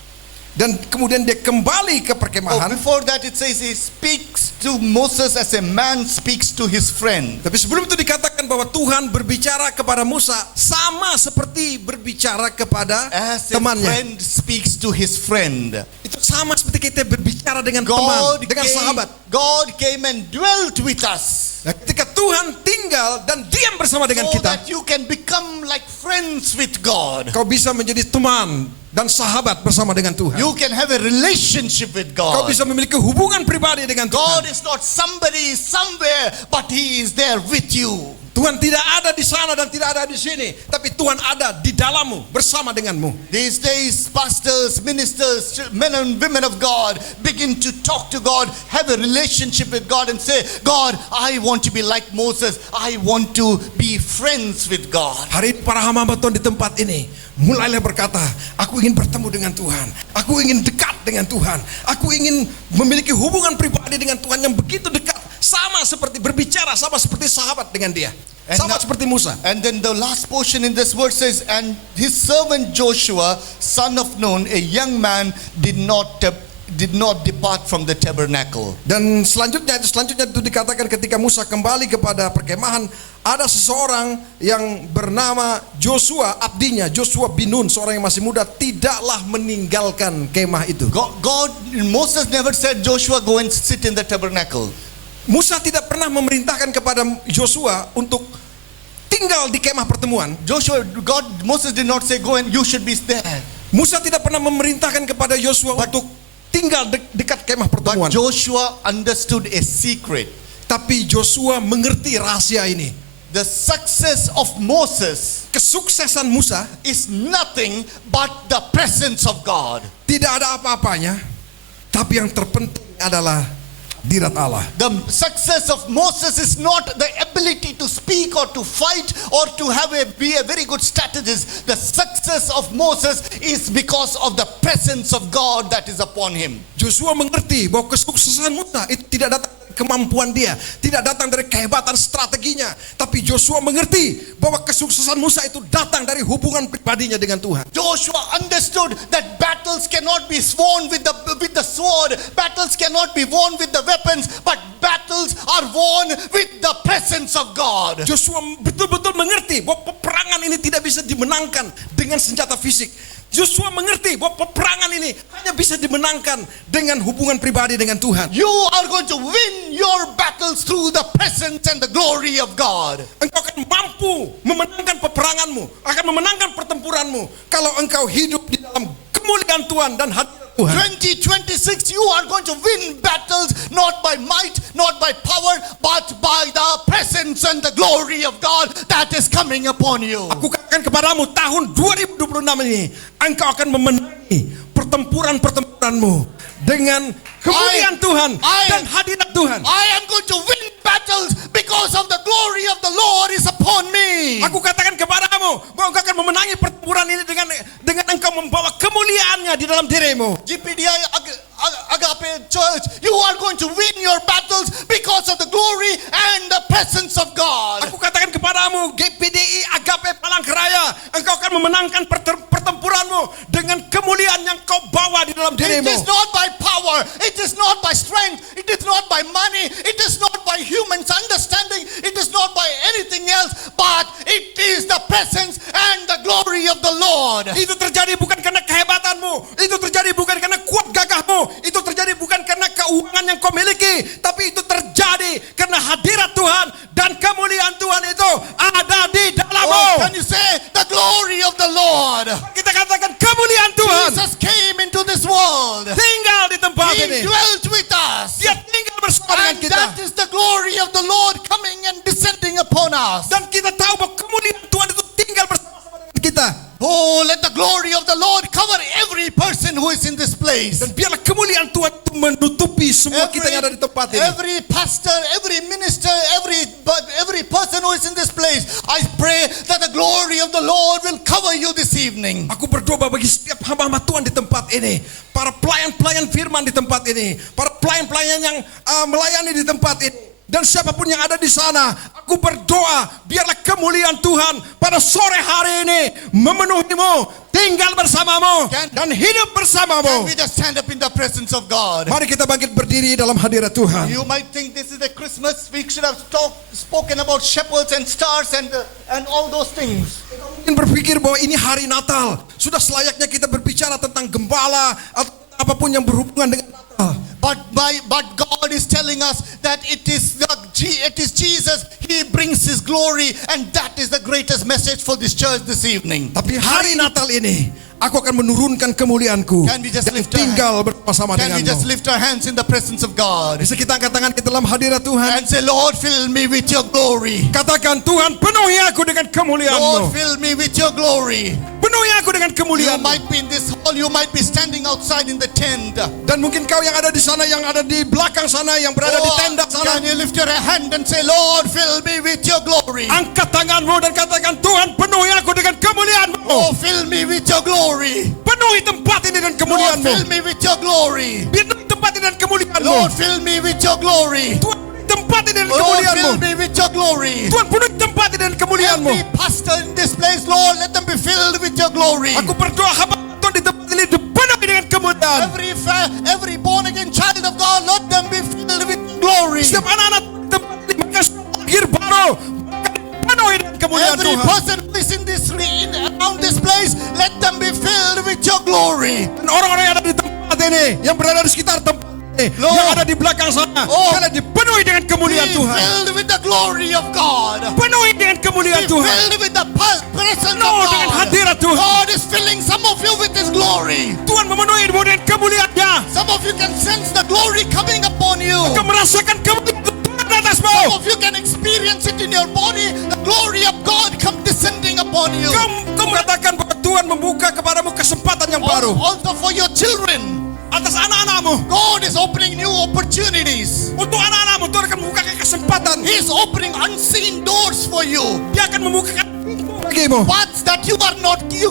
Dan kemudian dia kembali ke perkemahan. Before that it says he speaks to Moses as a man speaks to his friend. Tapi sebelum itu dikatakan bahwa Tuhan berbicara kepada Musa sama seperti berbicara kepada temannya. As a friend speaks to his friend. Itu sama seperti kita berbicara dengan teman, dengan sahabat. God came and dwelt with us. Nah, ketika Tuhan tinggal dan diam bersama dengan so kita, that you can become like friends with God. Kau bisa menjadi teman dan sahabat bersama dengan Tuhan. You can have a relationship with God. Kau bisa memiliki hubungan pribadi dengan Tuhan. God is not somebody somewhere, but He is there with you. Tuhan tidak ada di sana dan tidak ada di sini, tapi Tuhan ada di dalammu, bersama denganmu. These days, pastors, ministers, men and women of God begin to talk to God, have a relationship with God, and say, God, I want to be like Moses. I want to be friends with God. Hari ini para hamba Tuhan di tempat ini mulailah berkata, aku ingin bertemu dengan Tuhan, aku ingin dekat dengan Tuhan, aku ingin memiliki hubungan pribadi dengan Tuhan yang begitu dekat, sama seperti berbicara, sama seperti sahabat dengan Dia. sama seperti Musa. And then the last portion in this verse says, and his servant Joshua, son of Nun, a young man, did not depart from the tabernacle. Dan selanjutnya itu dikatakan ketika Musa kembali kepada perkemahan, ada seseorang yang bernama Joshua, abdinya Joshua bin Nun, seorang yang masih muda, tidaklah meninggalkan kemah itu. Moses never said, Joshua, go and sit in the tabernacle. Musa tidak pernah memerintahkan kepada Joshua untuk tinggal di kemah pertemuan. Moses did not say, go and you should be there. Musa tidak pernah memerintahkan kepada Joshua untuk tinggal dekat kemah pertemuan. But Joshua understood a secret. Tapi Joshua mengerti rahasia ini. The success of Moses, kesuksesan Musa, is nothing but the presence of God. Tidak ada apa-apanya, tapi yang terpenting adalah hadirat Allah. The success of Moses is not the ability to speak or to fight or to be a very good strategist. The success of Moses is because of the presence of God that is upon him. Joshua mengerti bahwa kesuksesan Musa itu tidak datang dari kemampuan dia, tidak datang dari kehebatan strateginya, tapi Joshua mengerti bahwa kesuksesan Musa itu datang dari hubungan pribadinya dengan Tuhan. Joshua understood that battles cannot be won with the sword, battles cannot be won with the weapons, but battles are won with the presence of God. Joshua betul-betul mengerti bahwa peperangan ini tidak bisa dimenangkan dengan senjata fisik. Joshua mengerti bahwa peperangan ini hanya bisa dimenangkan dengan hubungan pribadi dengan Tuhan. You are going to win your battles through the presence and the glory of God. Engkau akan mampu memenangkan peperanganmu, akan memenangkan pertempuranmu kalau engkau hidup di dalam kemuliaan Tuhan dan hadirat Tuhan. 2026 you are going to win battles not by might, not by power, but by the presence and the glory of God that is coming upon you. Aku katakan kepadamu, tahun 2026 ini engkau akan memenangi pertempuran-pertempuranmu dengan kemuliaan Tuhan dan hadirat Tuhan. I am going to win battles because of the glory of the Lord is upon me. Aku katakan kepadamu bahwa engkau akan memenangi pertempuran ini dengan engkau membawa kemuliaannya di dalam dirimu. GPDI Agape Church, you are going to win your battles because of the glory and the presence of God. Aku katakan kepadamu, GPDI Agape Palangkaraya, engkau akan memenangkan pertempuranmu dengan kemuliaan yang kau bawa di dalam dirimu. It is not by power, it is not by strength, it is not by money, it is not by human understanding, it is not by anything else, but it is the presence and the glory of the Lord. Itu terjadi bukan karena kehebatanmu, itu terjadi bukan karena kuat gagahmu, itu terjadi bukan karena keuangan yang kau miliki, tapi itu terjadi karena hadirat Tuhan dan kemuliaan Tuhan itu ada di dalammu. Oh, can you say the glory of the Lord? Kita katakan kemuliaan Tuhan. Jesus came into this world. Tinggal di tempat ini. He dwelt with us. Dia tinggal bersama dengan And kita. that is the glory of the Lord coming and descending upon us. Dan kita tahu bahwa kemuliaan Tuhan itu tinggal bersama dengan kita. Oh, let the glory of the Lord cover every person who is in this place. Dan biarlah kemuliaan Tuhan itu menutupi semua kita yang ada di tempat ini. Every pastor, every minister, every person who is in this place, I pray that the glory of the Lord will cover you this evening. Aku berdoa bagi setiap hamba-hamba Tuhan di tempat ini, para pelayan-pelayan firman di tempat ini, para pelayan-pelayan yang melayani di tempat ini, dan siapapun yang ada di sana, aku berdoa biarlah kemuliaan Tuhan pada sore hari ini memenuhimu, tinggal bersamamu dan hidup bersamamu. Can we just stand up in the presence of God? Mari kita bangkit berdiri dalam hadirat Tuhan. You might think this is a Christmas. We should have spoken about shepherds and stars and all those things. Mungkin berpikir bahwa ini hari Natal, sudah selayaknya kita berbicara tentang gembala atau apapun yang berhubungan dengan Natal. But God is telling us that it is Jesus. He brings His glory, and that is the greatest message for this church this evening. Tapi hari Natal ini, aku akan menurunkan kemuliaanku Can we just dan lift our tinggal bersama Can we just denganmu. lift our hands in the presence of God Bisa kita angkat tangan kita dalam hadirat Tuhan and say, Lord, fill me with your glory. Katakan, Tuhan penuhi aku dengan Lord, kemuliaan-Mu. fill me with your glory. Penuhi aku dengan You kemuliaan-Mu. might be in this hall, you might be standing outside in the tent. Dan mungkin kau yang ada di sana, yang ada di belakang sana, yang berada di tenda sana, Can you lift your hand and say, Lord, fill me with your glory. angkat tanganmu dan katakan, Tuhan penuhi aku dengan kemuliaan-Mu. Oh, fill me with your glory. Penuhi tempat ini dengan Lord, kemuliaan-Mu. fill me with your glory. Penuhi tempat ini dengan kemuliaan-Mu. Lord, fill me with your glory. Tuhan penuhi tempat ini dengan Lord, kemuliaan-Mu. fill me with your glory. Tuhan penuhi tempat ditempati dengan kemuliaan-Mu. Every pastor in this place, Lord, let them be filled with your glory. Aku berdoa hamba Tuhan di tempat ini dipenuhi dengan kemuliaan. Every born again child of God, let them be filled with glory. Setiap anak-anak di tempat ini mereka lahir baru, penuhi dengan kemuliaan Every Tuhan. person who is in this around this place, let them be filled with your glory. Dan orang-orang yang ada di tempat ini, yang berada di sekitar tempat ini, yang ada di belakang sana, kalian dipenuhi dengan kemuliaan Be Tuhan. filled with the glory of God. Penuhi dengan kemuliaan Be Tuhan. filled with the presence of Penuh dengan God. hadirat Tuhan. God is filling some of you with His glory. Tuhan memenuhimu dengan kemuliaan-Nya. Some of you can sense the glory coming upon you. Kau merasakan kemuliaan Tuhan di atasmu. Some of you can experience it in your body. The glory of God come descending upon you. Kau mengatakan bahwa Tuhan membuka kepadamu kesempatan yang baru. Also for your children. Atas anak-anakmu, God is opening new opportunities. Untuk anak-anakmu, Tuhan akan membuka kesempatan. He is opening unseen doors for you. Dia akan membuka pintu bagimu. Paths that you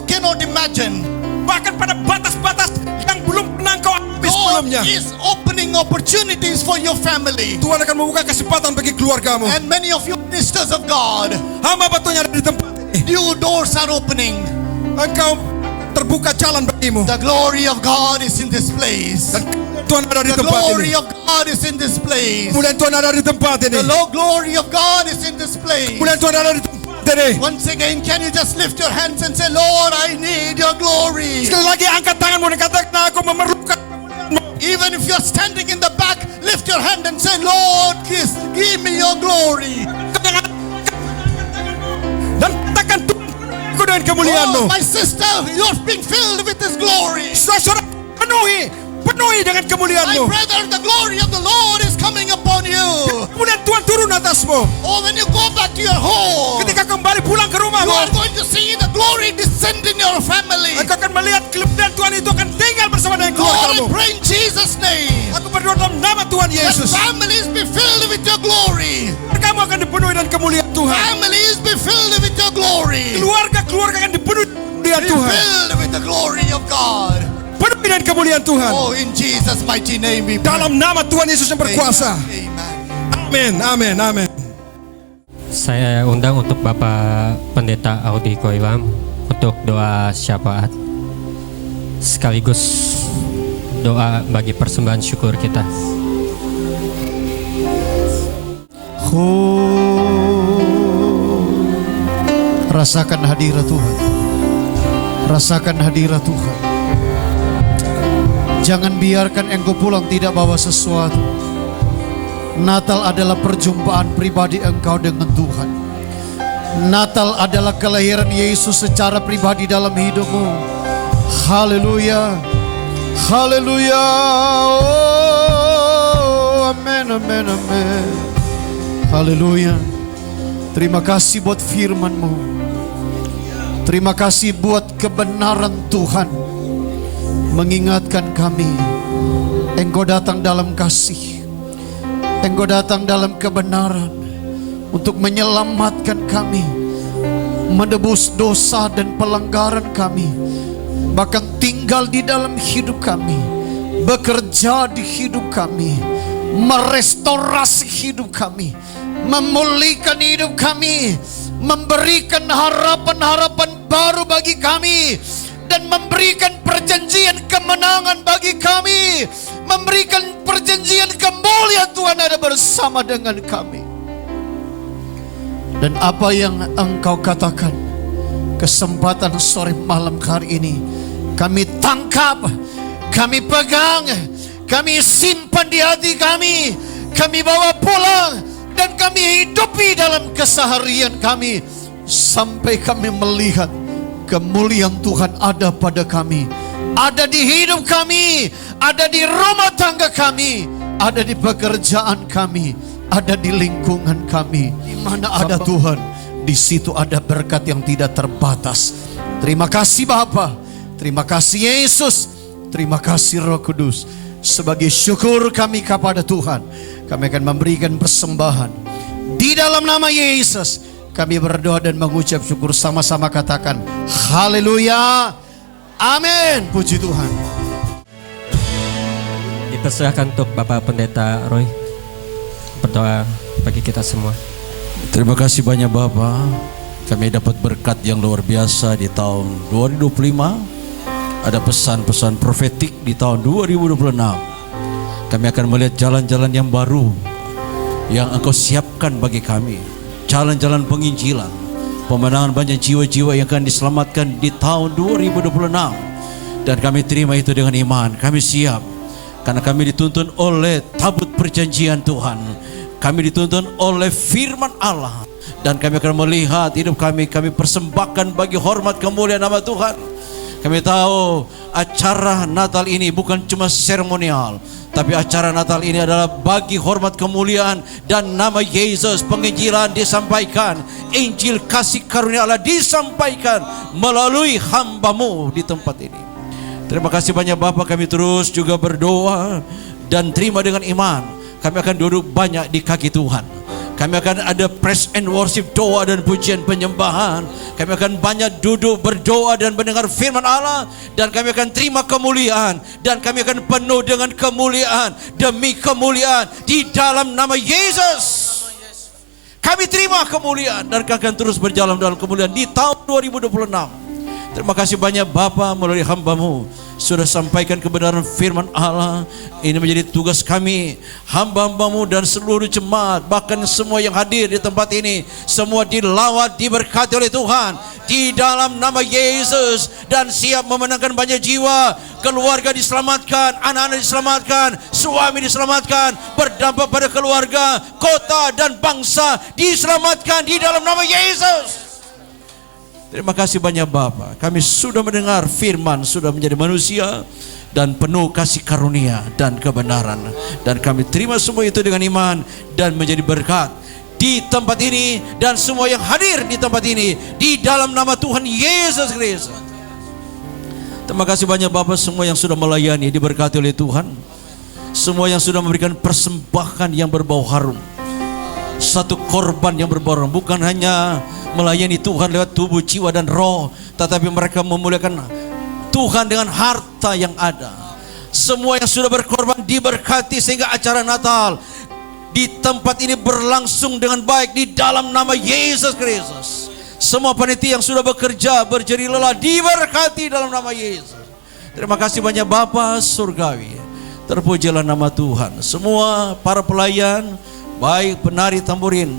cannot imagine. Bahkan pada batas-batas yang belum pernah kau alami sebelumnya. God is opening opportunities for your family. Tuhan akan membuka kesempatan bagi keluargamu. And many of you ministers of God, hamba Tuhan yang ada di tempat ini, new doors are opening. Engkau terbuka jalan bagimu. The glory of God is in this place. Dan Tuhan ada di The tempat glory ini. of God is in this place. Kemuliaan Tuhan ada di tempat ini. The glory of God is in this place. Kemuliaan Tuhan ada di tempat ini. Once again, can you just lift your hands and say, Lord, I need your glory. Sekali lagi angkat tanganmu dan katakan, aku memerlukan kemuliaan-Mu. Even if you're standing in the back, lift your hand and say, Lord, give me your glory. Dan katakan, Tuhan, aku dengan kemuliaan-Mu. Oh, my sister, you're being filled with His glory. Saudara, penuhi dengan My kemuliaan-Mu. brother, the glory of the Lord is coming upon you. Kemuliaan Tuhan turun atasmu. Oh, when you go back to your home, Ketika kembali pulang ke you rumahmu, are going to see the glory descend in your family. engkau akan melihat kemuliaan Tuhan itu akan tinggal bersama dengan Lord, I keluargamu. pray in Jesus' name. Aku berdoa dalam nama Tuhan That Yesus. families be filled with your glory. Kamu akan dipenuhi dengan kemuliaan Tuhan. Families be filled with your glory. Keluarga akan dipenuhi dengan kemuliaan Be Tuhan. filled with the glory of God. Penuhi dengan kemuliaan Tuhan. Oh, in Jesus' mighty name we pray. Dalam nama Tuhan Yesus yang berkuasa. Amen. Amin, amin, amin. Saya undang untuk Bapak Pendeta Audi Koiwam untuk doa syafaat sekaligus doa bagi persembahan syukur kita. Rasakan hadirat Tuhan. Rasakan hadirat Tuhan. Jangan biarkan engkau pulang tidak bawa sesuatu. Natal adalah perjumpaan pribadi engkau dengan Tuhan. Natal adalah kelahiran Yesus secara pribadi dalam hidupmu. Haleluya. Haleluya. Oh, amin, amin, amin. Haleluya. Terima kasih buat firman-Mu. Terima kasih buat kebenaran Tuhan. Mengingatkan kami, Engkau datang dalam kasih. Engkau datang dalam kebenaran untuk menyelamatkan kami, menebus dosa dan pelanggaran kami, bahkan tinggal di dalam hidup kami, bekerja di hidup kami, merestorasi hidup kami, memulihkan hidup kami, memberikan harapan-harapan baru bagi kami, dan memberikan perjanjian kemenangan bagi kami, memberikan perjanjian kemuliaan Tuhan ada bersama dengan kami. Dan apa yang Engkau katakan, kesempatan sore malam hari ini kami tangkap, kami pegang, kami simpan di hati kami, kami bawa pulang, dan kami hidupi dalam keseharian kami sampai kami melihat kemuliaan Tuhan ada pada kami, ada di hidup kami, ada di rumah tangga kami, ada di pekerjaan kami, ada di lingkungan kami. Di mana ada Tuhan, di situ ada berkat yang tidak terbatas. Terima kasih Bapa, terima kasih Yesus, terima kasih Roh Kudus. Sebagai syukur kami kepada Tuhan, kami akan memberikan persembahan. Di dalam nama Yesus kami berdoa dan mengucap syukur, sama-sama katakan haleluya, amin, puji Tuhan. Dipersilakan untuk Bapak Pendeta Roy berdoa bagi kita semua. Terima kasih banyak Bapak. Kami dapat berkat yang luar biasa di tahun 2025. Ada pesan-pesan profetik di tahun 2026. Kami akan melihat jalan-jalan yang baru yang Engkau siapkan bagi kami. Jalan-jalan penginjilan, pemenangan banyak jiwa-jiwa yang akan diselamatkan di tahun 2026. Dan kami terima itu dengan iman. Kami siap karena kami dituntun oleh tabut perjanjian Tuhan. Kami dituntun oleh firman Allah. Dan kami akan melihat hidup kami persembahkan bagi hormat kemuliaan nama Tuhan. Kami tahu acara Natal ini bukan cuma seremonial, tapi acara Natal ini adalah bagi hormat kemuliaan dan nama Yesus. Penginjilan disampaikan, Injil kasih karunia Allah disampaikan melalui hamba-Mu di tempat ini. Terima kasih banyak Bapak, kami terus juga berdoa dan terima dengan iman. Kami akan duduk banyak di kaki Tuhan. Kami akan ada praise and worship, doa dan pujian penyembahan. Kami akan banyak duduk berdoa dan mendengar firman Allah. Dan kami akan terima kemuliaan. Dan kami akan penuh dengan kemuliaan demi kemuliaan di dalam nama Yesus. Kami terima kemuliaan dan akan terus berjalan dalam kemuliaan di tahun 2026. Terima kasih banyak Bapa, melalui hamba-Mu sudah sampaikan kebenaran firman Allah. Ini menjadi tugas kami, hamba-hamba-Mu dan seluruh jemaat, bahkan semua yang hadir di tempat ini, semua dilawat, diberkati oleh Tuhan di dalam nama Yesus, dan siap memenangkan banyak jiwa. Keluarga diselamatkan, anak-anak diselamatkan, suami diselamatkan, berdampak pada keluarga, kota dan bangsa diselamatkan di dalam nama Yesus. Terima kasih banyak Bapa. Kami sudah mendengar firman, sudah menjadi manusia dan penuh kasih karunia dan kebenaran. Dan kami terima semua itu dengan iman dan menjadi berkat di tempat ini dan semua yang hadir di tempat ini di dalam nama Tuhan Yesus Kristus. Terima kasih banyak Bapak, semua yang sudah melayani diberkati oleh Tuhan. Semua yang sudah memberikan persembahan yang berbau harum. Satu korban yang berbau harum, bukan hanya melayani Tuhan lewat tubuh, jiwa dan roh, tetapi mereka memuliakan Tuhan dengan harta yang ada. Semua yang sudah berkorban diberkati sehingga acara Natal di tempat ini berlangsung dengan baik di dalam nama Yesus Kristus. Semua panitia yang sudah bekerja berjeri lelah diberkati dalam nama Yesus. Terima kasih banyak Bapa surgawi. Terpujilah nama Tuhan. Semua para pelayan, baik penari tamburin,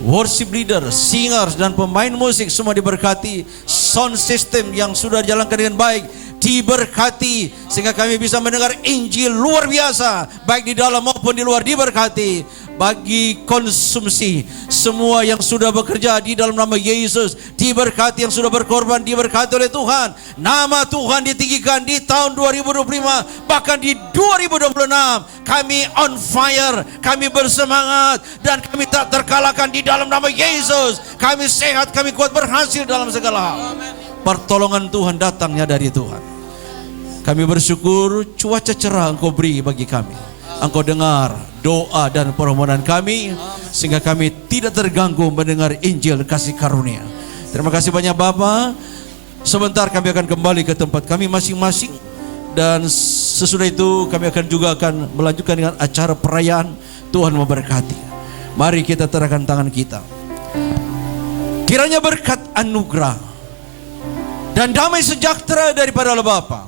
worship leader, singers dan pemain musik semua diberkati. Sound system yang sudah dijalankan dengan baik diberkati sehingga kami bisa mendengar Injil luar biasa baik di dalam maupun di luar. Diberkati bagi konsumsi semua yang sudah bekerja di dalam nama Yesus. Diberkati yang sudah berkorban, diberkati oleh Tuhan. Nama Tuhan ditinggikan di tahun 2025, bahkan di 2026 kami on fire, kami bersemangat dan kami tak terkalahkan di dalam nama Yesus. Kami sehat, kami kuat, berhasil dalam segala hal. Pertolongan Tuhan datangnya dari Tuhan. Kami bersyukur cuaca cerah Engkau beri bagi kami. Engkau dengar doa dan permohonan kami sehingga kami tidak terganggu mendengar Injil kasih karunia. Terima kasih banyak Bapa. Sebentar kami akan kembali ke tempat kami masing-masing dan sesudah itu kami akan melanjutkan dengan acara perayaan. Tuhan memberkati. Mari kita terangkan tangan kita. Kiranya berkat anugerah dan damai sejahtera daripada Allah Bapa,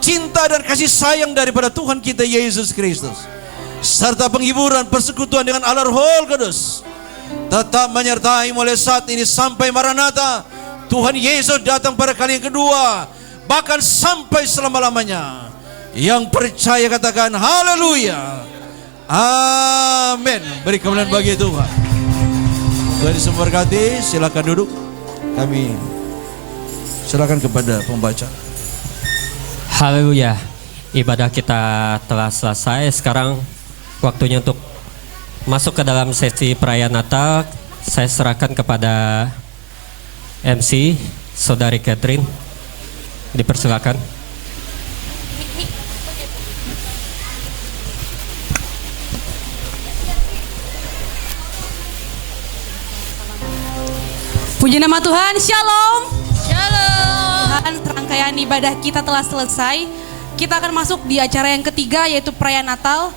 cinta dan kasih sayang daripada Tuhan kita Yesus Kristus, serta penghiburan persekutuan dengan Allah Roh Kudus tetap menyertai mulai saat ini sampai Maranatha. Tuhan Yesus datang pada kali yang kedua, bahkan sampai selama-lamanya. Yang percaya katakan haleluya. Amin. Beri kemuliaan bagi Tuhan. Tuhan Yesus memberkati. Silakan duduk. Kami silakan kepada pembaca. Haleluya. Ibadah kita telah selesai. Sekarang waktunya untuk masuk ke dalam sesi perayaan Natal. Saya serahkan kepada MC Saudari Catherine. Dipersilakan. Puji nama Tuhan, Shalom. Shalom. Rangkaian ibadah kita telah selesai. Kita akan masuk di acara yang ketiga, yaitu perayaan Natal.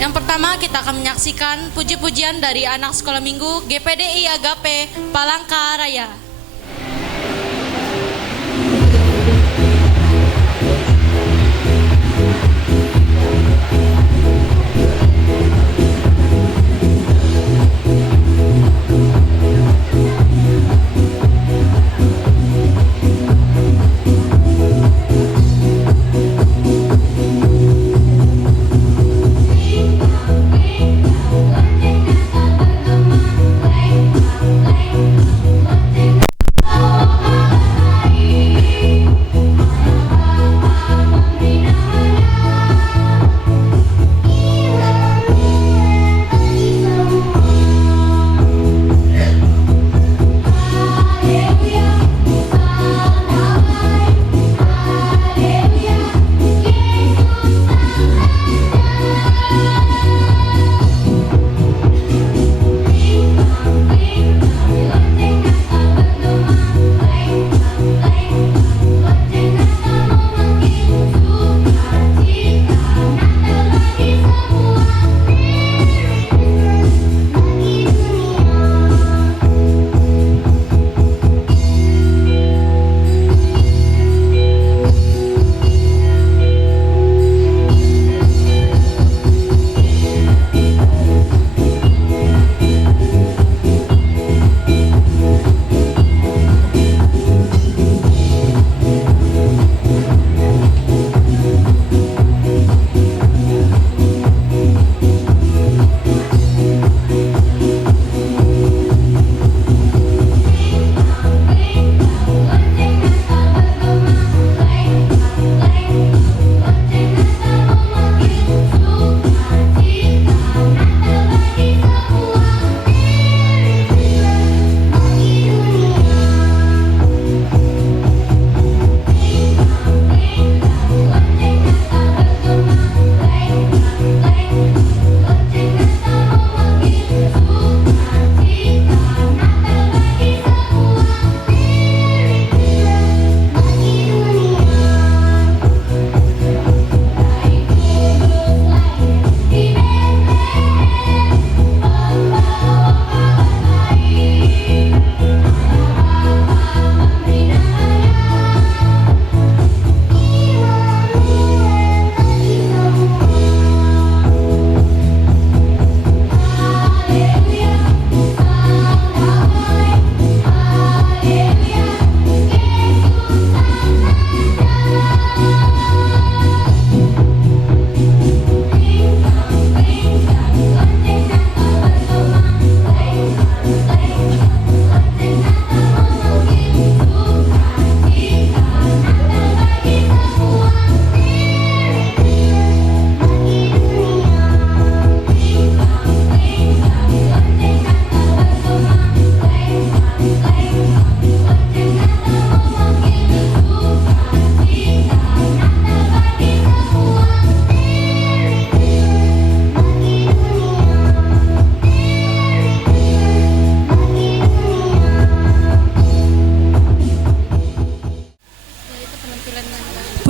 Yang pertama kita akan menyaksikan puji-pujian dari anak sekolah minggu GPDI Agape Palangkaraya.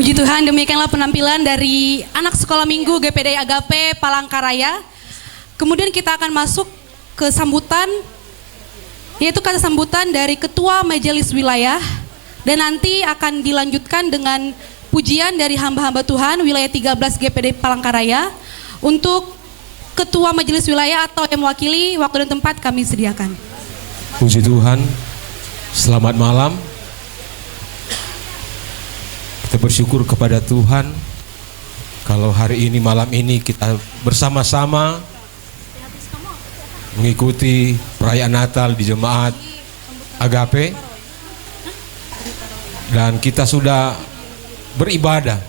Puji Tuhan, demikianlah penampilan dari anak sekolah minggu GPDI Agape Palangkaraya. Kemudian kita akan masuk ke sambutan, yaitu kata sambutan dari Ketua Majelis Wilayah. Dan nanti akan dilanjutkan dengan pujian dari hamba-hamba Tuhan wilayah 13 GPDI Palangkaraya. Untuk Ketua Majelis Wilayah atau yang mewakili waktu dan tempat kami sediakan. Puji Tuhan, selamat malam. Kita bersyukur kepada Tuhan kalau hari ini, malam ini kita bersama-sama mengikuti perayaan Natal di Jemaat Agape. Dan kita sudah beribadah.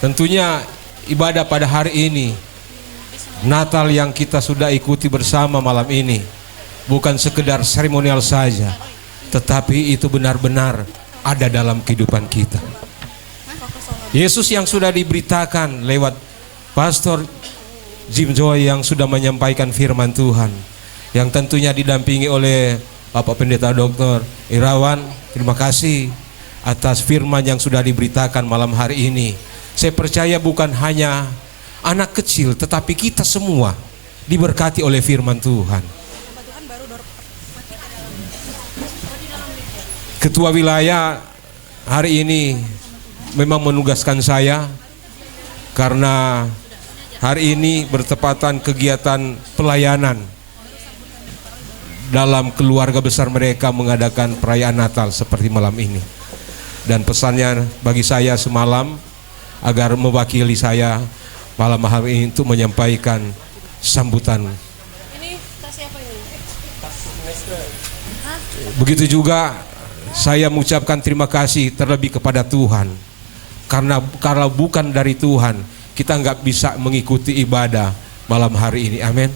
Tentunya ibadah pada hari ini, Natal yang kita sudah ikuti bersama malam ini, bukan sekedar seremonial saja, tetapi itu benar-benar ada dalam kehidupan kita. Yesus yang sudah diberitakan lewat Pastor Jim Joy yang sudah menyampaikan firman Tuhan, yang tentunya didampingi oleh Bapak Pendeta Dr. Irawan. Terima kasih atas firman yang sudah diberitakan malam hari ini. Saya percaya bukan hanya anak kecil, tetapi kita semua diberkati oleh firman Tuhan. Ketua wilayah hari ini memang menugaskan saya karena hari ini bertepatan kegiatan pelayanan dalam keluarga besar mereka mengadakan perayaan Natal seperti malam ini. Dan pesannya bagi saya semalam agar mewakili saya malam hari ini untuk menyampaikan sambutan. Begitu juga saya mengucapkan terima kasih terlebih kepada Tuhan. Karena kalau bukan dari Tuhan, kita nggak bisa mengikuti ibadah malam hari ini. Amin.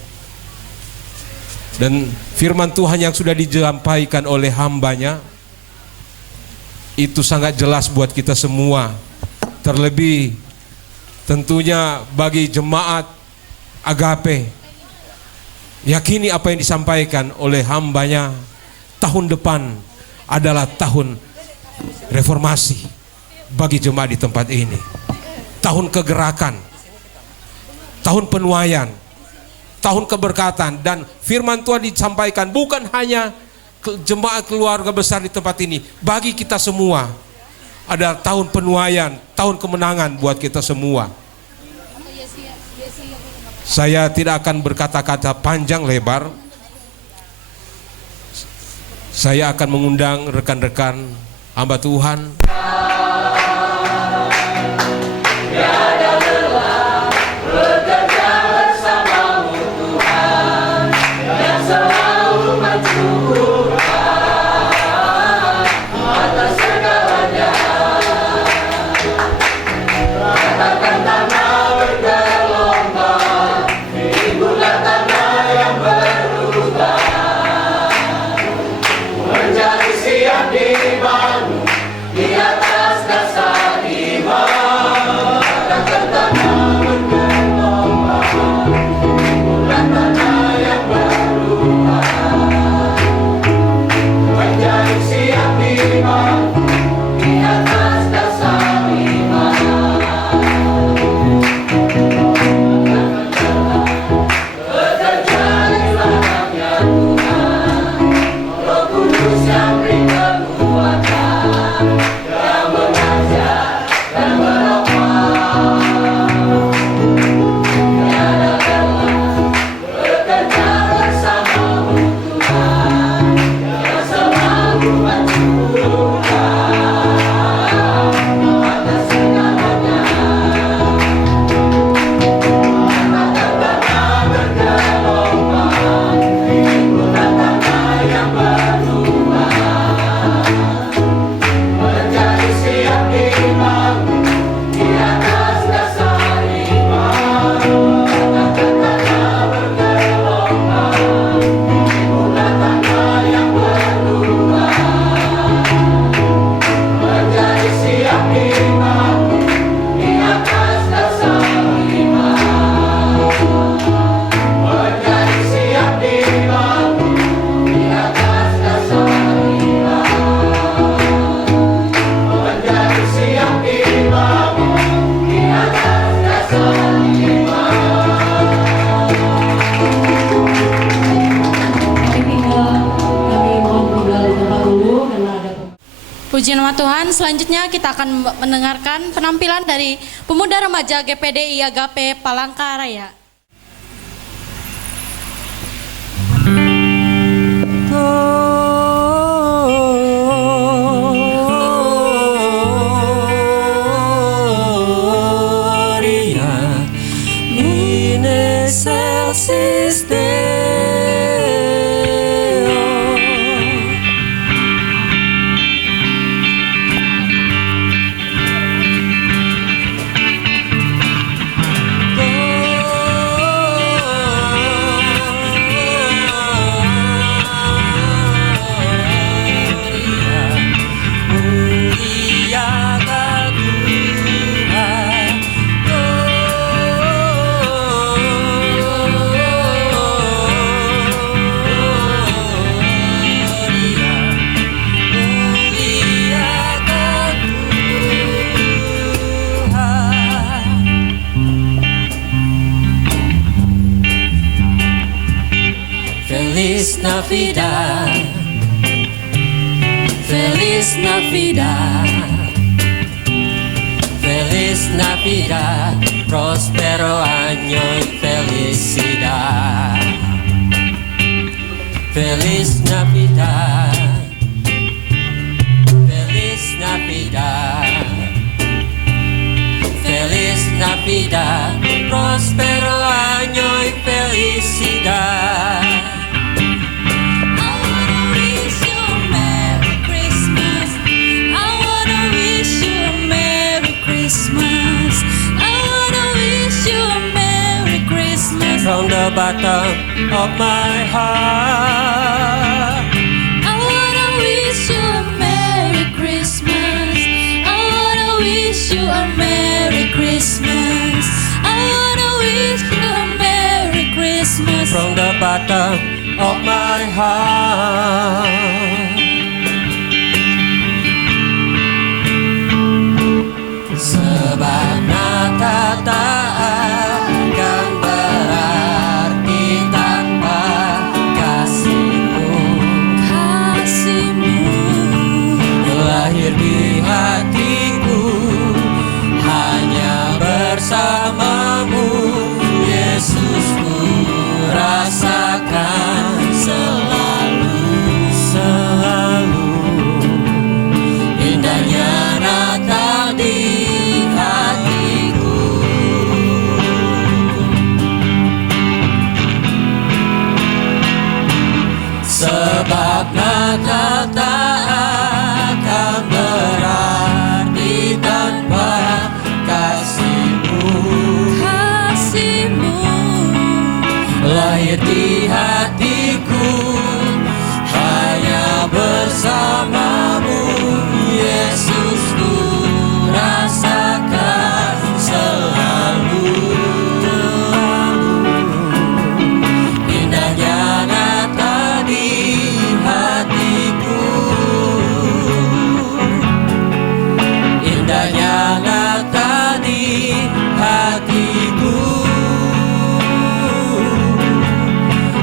Dan firman Tuhan yang sudah disampaikan oleh hambanya itu sangat jelas buat kita semua. Terlebih tentunya bagi jemaat Agape. Yakini apa yang disampaikan oleh hambanya, tahun depan adalah tahun reformasi bagi jemaat di tempat ini. Tahun kegerakan, tahun penuaian, tahun keberkatan. Dan firman Tuhan disampaikan bukan hanya jemaat keluarga besar di tempat ini, bagi kita semua ada tahun penuaian, tahun kemenangan buat kita semua. Saya tidak akan berkata-kata panjang lebar. Saya akan mengundang rekan-rekan hamba Tuhan. Puji nama Tuhan, selanjutnya kita akan mendengarkan penampilan dari pemuda remaja GPDI Agape Palangkaraya. Gloria in excelsis Deo. Gloria Feliz Navidad, Feliz Navidad, Feliz Navidad, prospero año y felicidad. Feliz Navidad, Feliz Navidad, Feliz Navidad, prospero año y felicidad. I wanna wish you a Merry Christmas. I wanna wish you a Merry Christmas. I wanna wish you a Merry Christmas. From the bottom of my heart, I wanna wish you a Merry Christmas. I wanna wish you a Merry Christmas. I wanna wish you a Merry Christmas. from the bottom of my heart. Sebab Natal tak akan berarti tanpa kasih-Mu. Kasih-Mu lahir di hatiku, hanya bersama-Mu, Yesus, ku rasakan selalu, selalu indahnya Natal di hatiku. Sebab Natal tak akan berarti tanpa kasih-Mu. Kasih-Mu lahir di hatiku, hanya bersama-Mu, Yesus, ku rasakan selalu, indahnya Natal di hatiku, indahnya Natal di hatiku,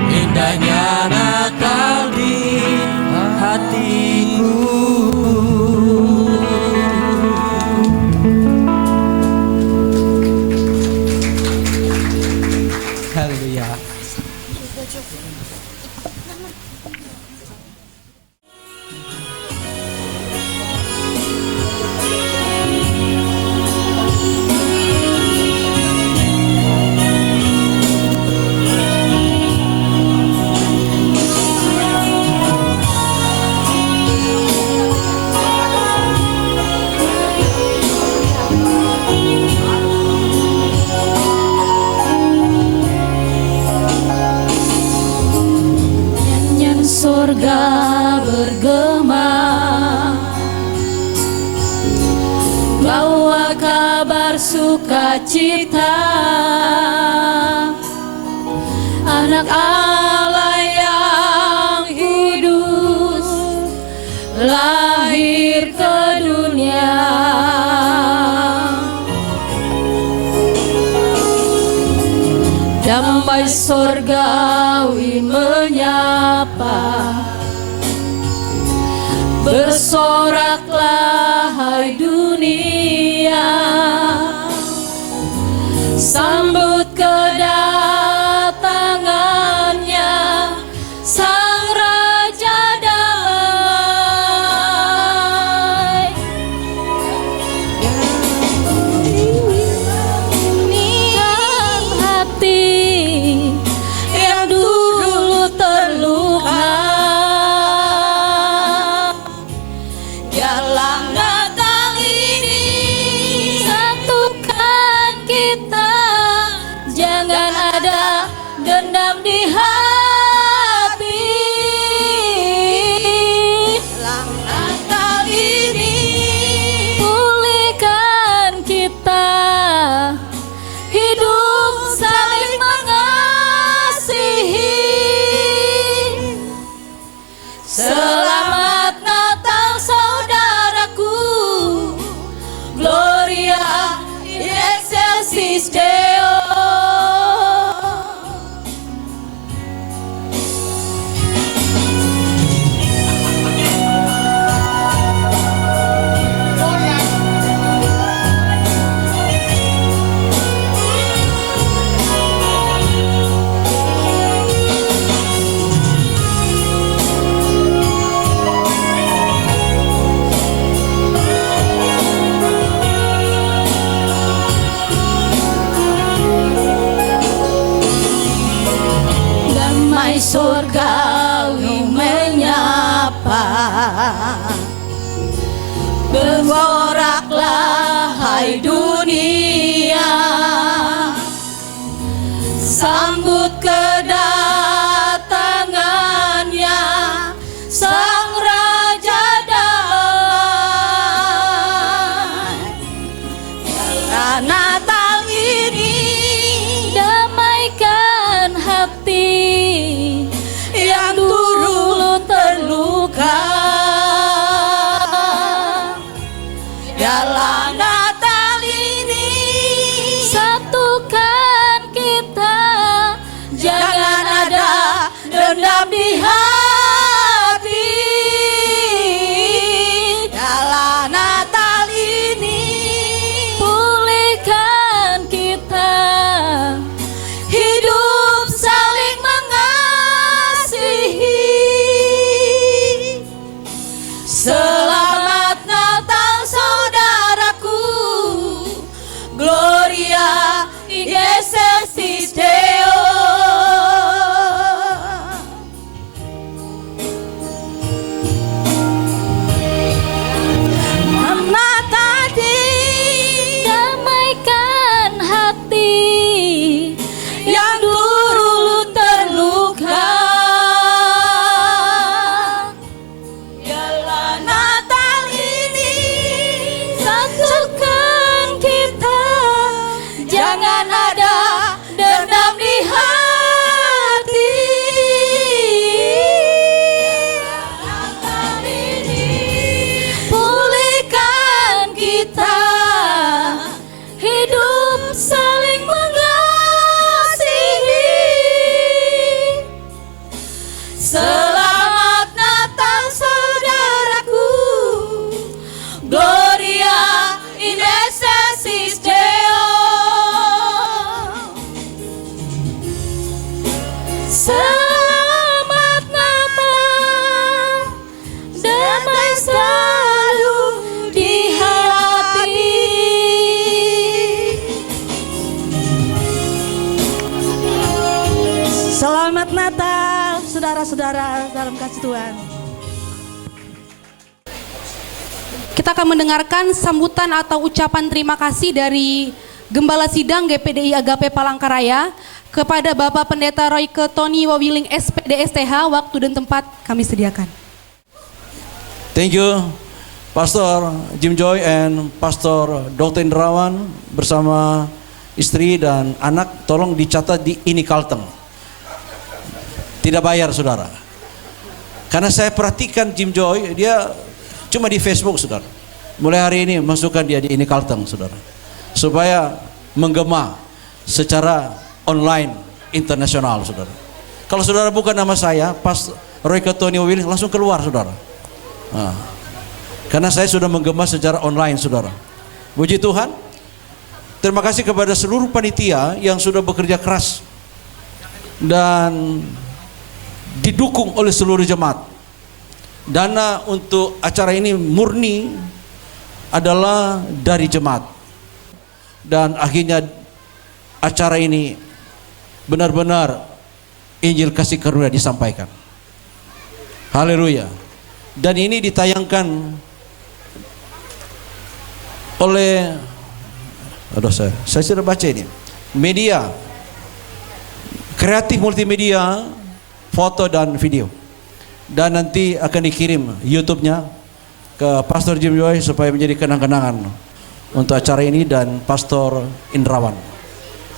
indahnya Natal di hatiku. Haleluya. nyanyian surga bergema, bawa kabar sukacita, anak Allah yang kudus lahir ke dunia. Damai surgawi menyapa, bersoraklah hai dunia, sambut kedatangannya Sang Raja damai. Niat hati yang dulu terluka, dalam Natal ini satukan kita, jangan ada dendam di hati. Dalam Natal ini pulihkan kita, hidup saling mengasihi. Selamat Natal saudaraku, Gloria in excelsis Deo. surgawi menyapa. Bersoraklah hai dunia, sambut kedatangannya Sang Raja Damai. Karena Natal ini damaikan hati yang dulu terluka. Dalam Natal ini satukan kita, jangan ada dendam di hati. Dalam Natal ini pulihkan kita, hidup saling mengasihi. Selamat Natal saudaraku, Gloria in excelsis Deo. Mama tadi damaikan hati yang dulu terluka. Biarlah Natal ini satukan kita, jangan ada dendam di hati. Natal ini pulihkan kita, hidup saling mengasihi. Selamat Natal saudaraku, Gloria in excelsis Deo. Selamat Natal, damai selalu di hati. Selamat Natal, saudara-saudara dalam kasih Tuhan. Kita akan mendengarkan sambutan atau ucapan terima kasih dari Gembala Sidang GPDI Agape Palangkaraya kepada Bapak Pendeta Royke Tony Wawiling SPD STH. Waktu dan tempat kami sediakan. Thank you, Pastor Jim Joy and Pastor Dr. Indrawan bersama istri dan anak. Tolong dicatat di ini Kalteng. Tidak bayar, saudara. Karena saya perhatikan Jim Joy, dia cuma di Facebook, saudara. Mulai hari ini masukkan dia di ini Kalteng, saudara. Supaya menggema secara online internasional, saudara. Kalau saudara bukan nama saya, pas Royke Tony Wawiling, langsung keluar, saudara. Nah, karena saya sudah menggema secara online, saudara. Puji Tuhan. Terima kasih kepada seluruh panitia yang sudah bekerja keras dan didukung oleh seluruh jemaat. Dana untuk acara ini murni adalah dari jemaat. Dan akhirnya acara ini benar-benar Injil kasih karunia disampaikan. Haleluya. Dan ini ditayangkan oleh saya sudah baca ini. Media kreatif multimedia, foto dan video. Dan nanti akan dikirim YouTube-nya ke Pastor Jim Joy supaya menjadi kenang-kenangan untuk acara ini dan Pastor Indrawan.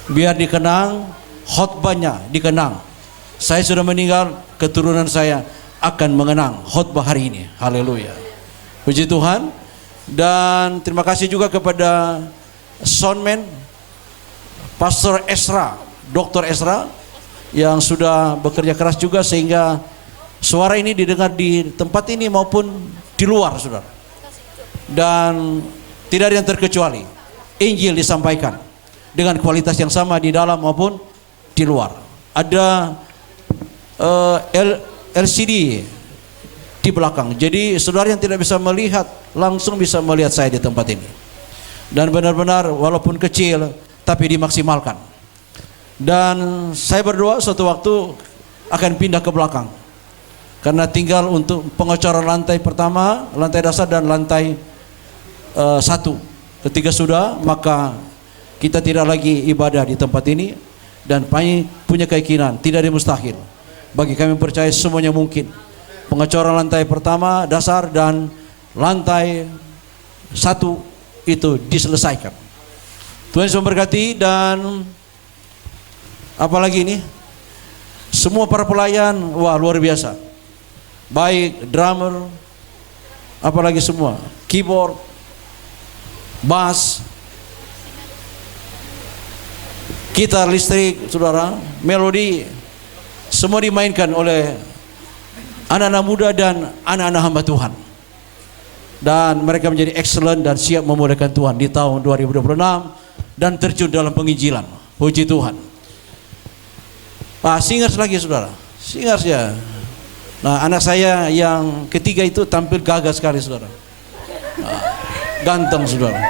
Biar dikenang, khotbahnya dikenang. Saya sudah meninggal, keturunan saya akan mengenang khotbah hari ini. Haleluya. Puji Tuhan. Dan terima kasih juga kepada soundman Pastor Esra, Dr. Esra, yang sudah bekerja keras juga sehingga suara ini didengar di tempat ini maupun di luar, saudara. Dan tidak ada yang terkecuali, Injil disampaikan dengan kualitas yang sama di dalam maupun di luar. Ada LCD di belakang, jadi saudara yang tidak bisa melihat langsung bisa melihat saya di tempat ini. Dan benar-benar walaupun kecil tapi dimaksimalkan. Dan saya berdoa suatu waktu akan pindah ke belakang. Karena tinggal untuk pengecoran lantai pertama, lantai dasar dan lantai 1. Ketika sudah, maka kita tidak lagi ibadah di tempat ini. Dan kami punya keyakinan tidak ada yang mustahil. Bagi kami percaya semuanya mungkin. Pengecoran lantai pertama, dasar dan lantai 1 itu diselesaikan. Tuhan Yesus memberkati. Dan apalagi ini, semua para pelayan, wah luar biasa. Baik drummer, apalagi semua, keyboard, bass, gitar listrik, saudara, melodi, semua dimainkan oleh anak-anak muda dan anak-anak hamba Tuhan. Dan mereka menjadi excellent dan siap memuliakan Tuhan di tahun 2026 dan terjun dalam penginjilan. Puji Tuhan. Singers lagi, saudara, singers ya. Nah, anak saya yang ketiga itu tampil gagah sekali, saudara. Ganteng, saudara.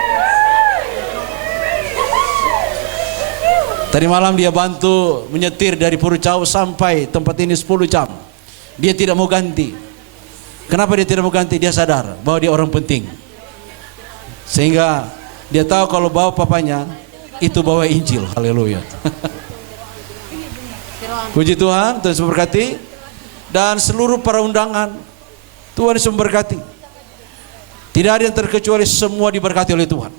Tadi malam dia bantu menyetir dari Purucao sampai tempat ini 10 jam. Dia tidak mau ganti. Kenapa dia tidak mau ganti? Dia sadar bahwa dia orang penting. Sehingga dia tahu kalau bawa papanya itu bawa Injil. Haleluya. Puji Tuhan, Tuhan Yesus memberkati. Dan seluruh para undangan, Tuhan Yesus memberkati. Tidak ada yang terkecuali, semua diberkati oleh Tuhan.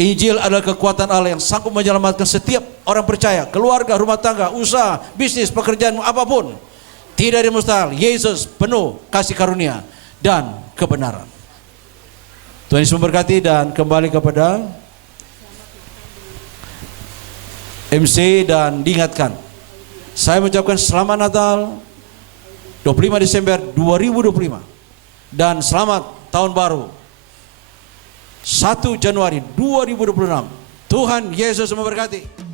Injil adalah kekuatan Allah yang sanggup menyelamatkan setiap orang percaya, keluarga, rumah tangga, usaha, bisnis, pekerjaan, apapun. Tidak ada yang mustahil. Yesus penuh kasih karunia dan kebenaran. Tuhan Yesus memberkati. Dan kembali kepada MC dan diingatkan, saya mengucapkan selamat Natal 25 Desember 2025 dan selamat tahun baru 1 Januari 2026. Tuhan Yesus memberkati.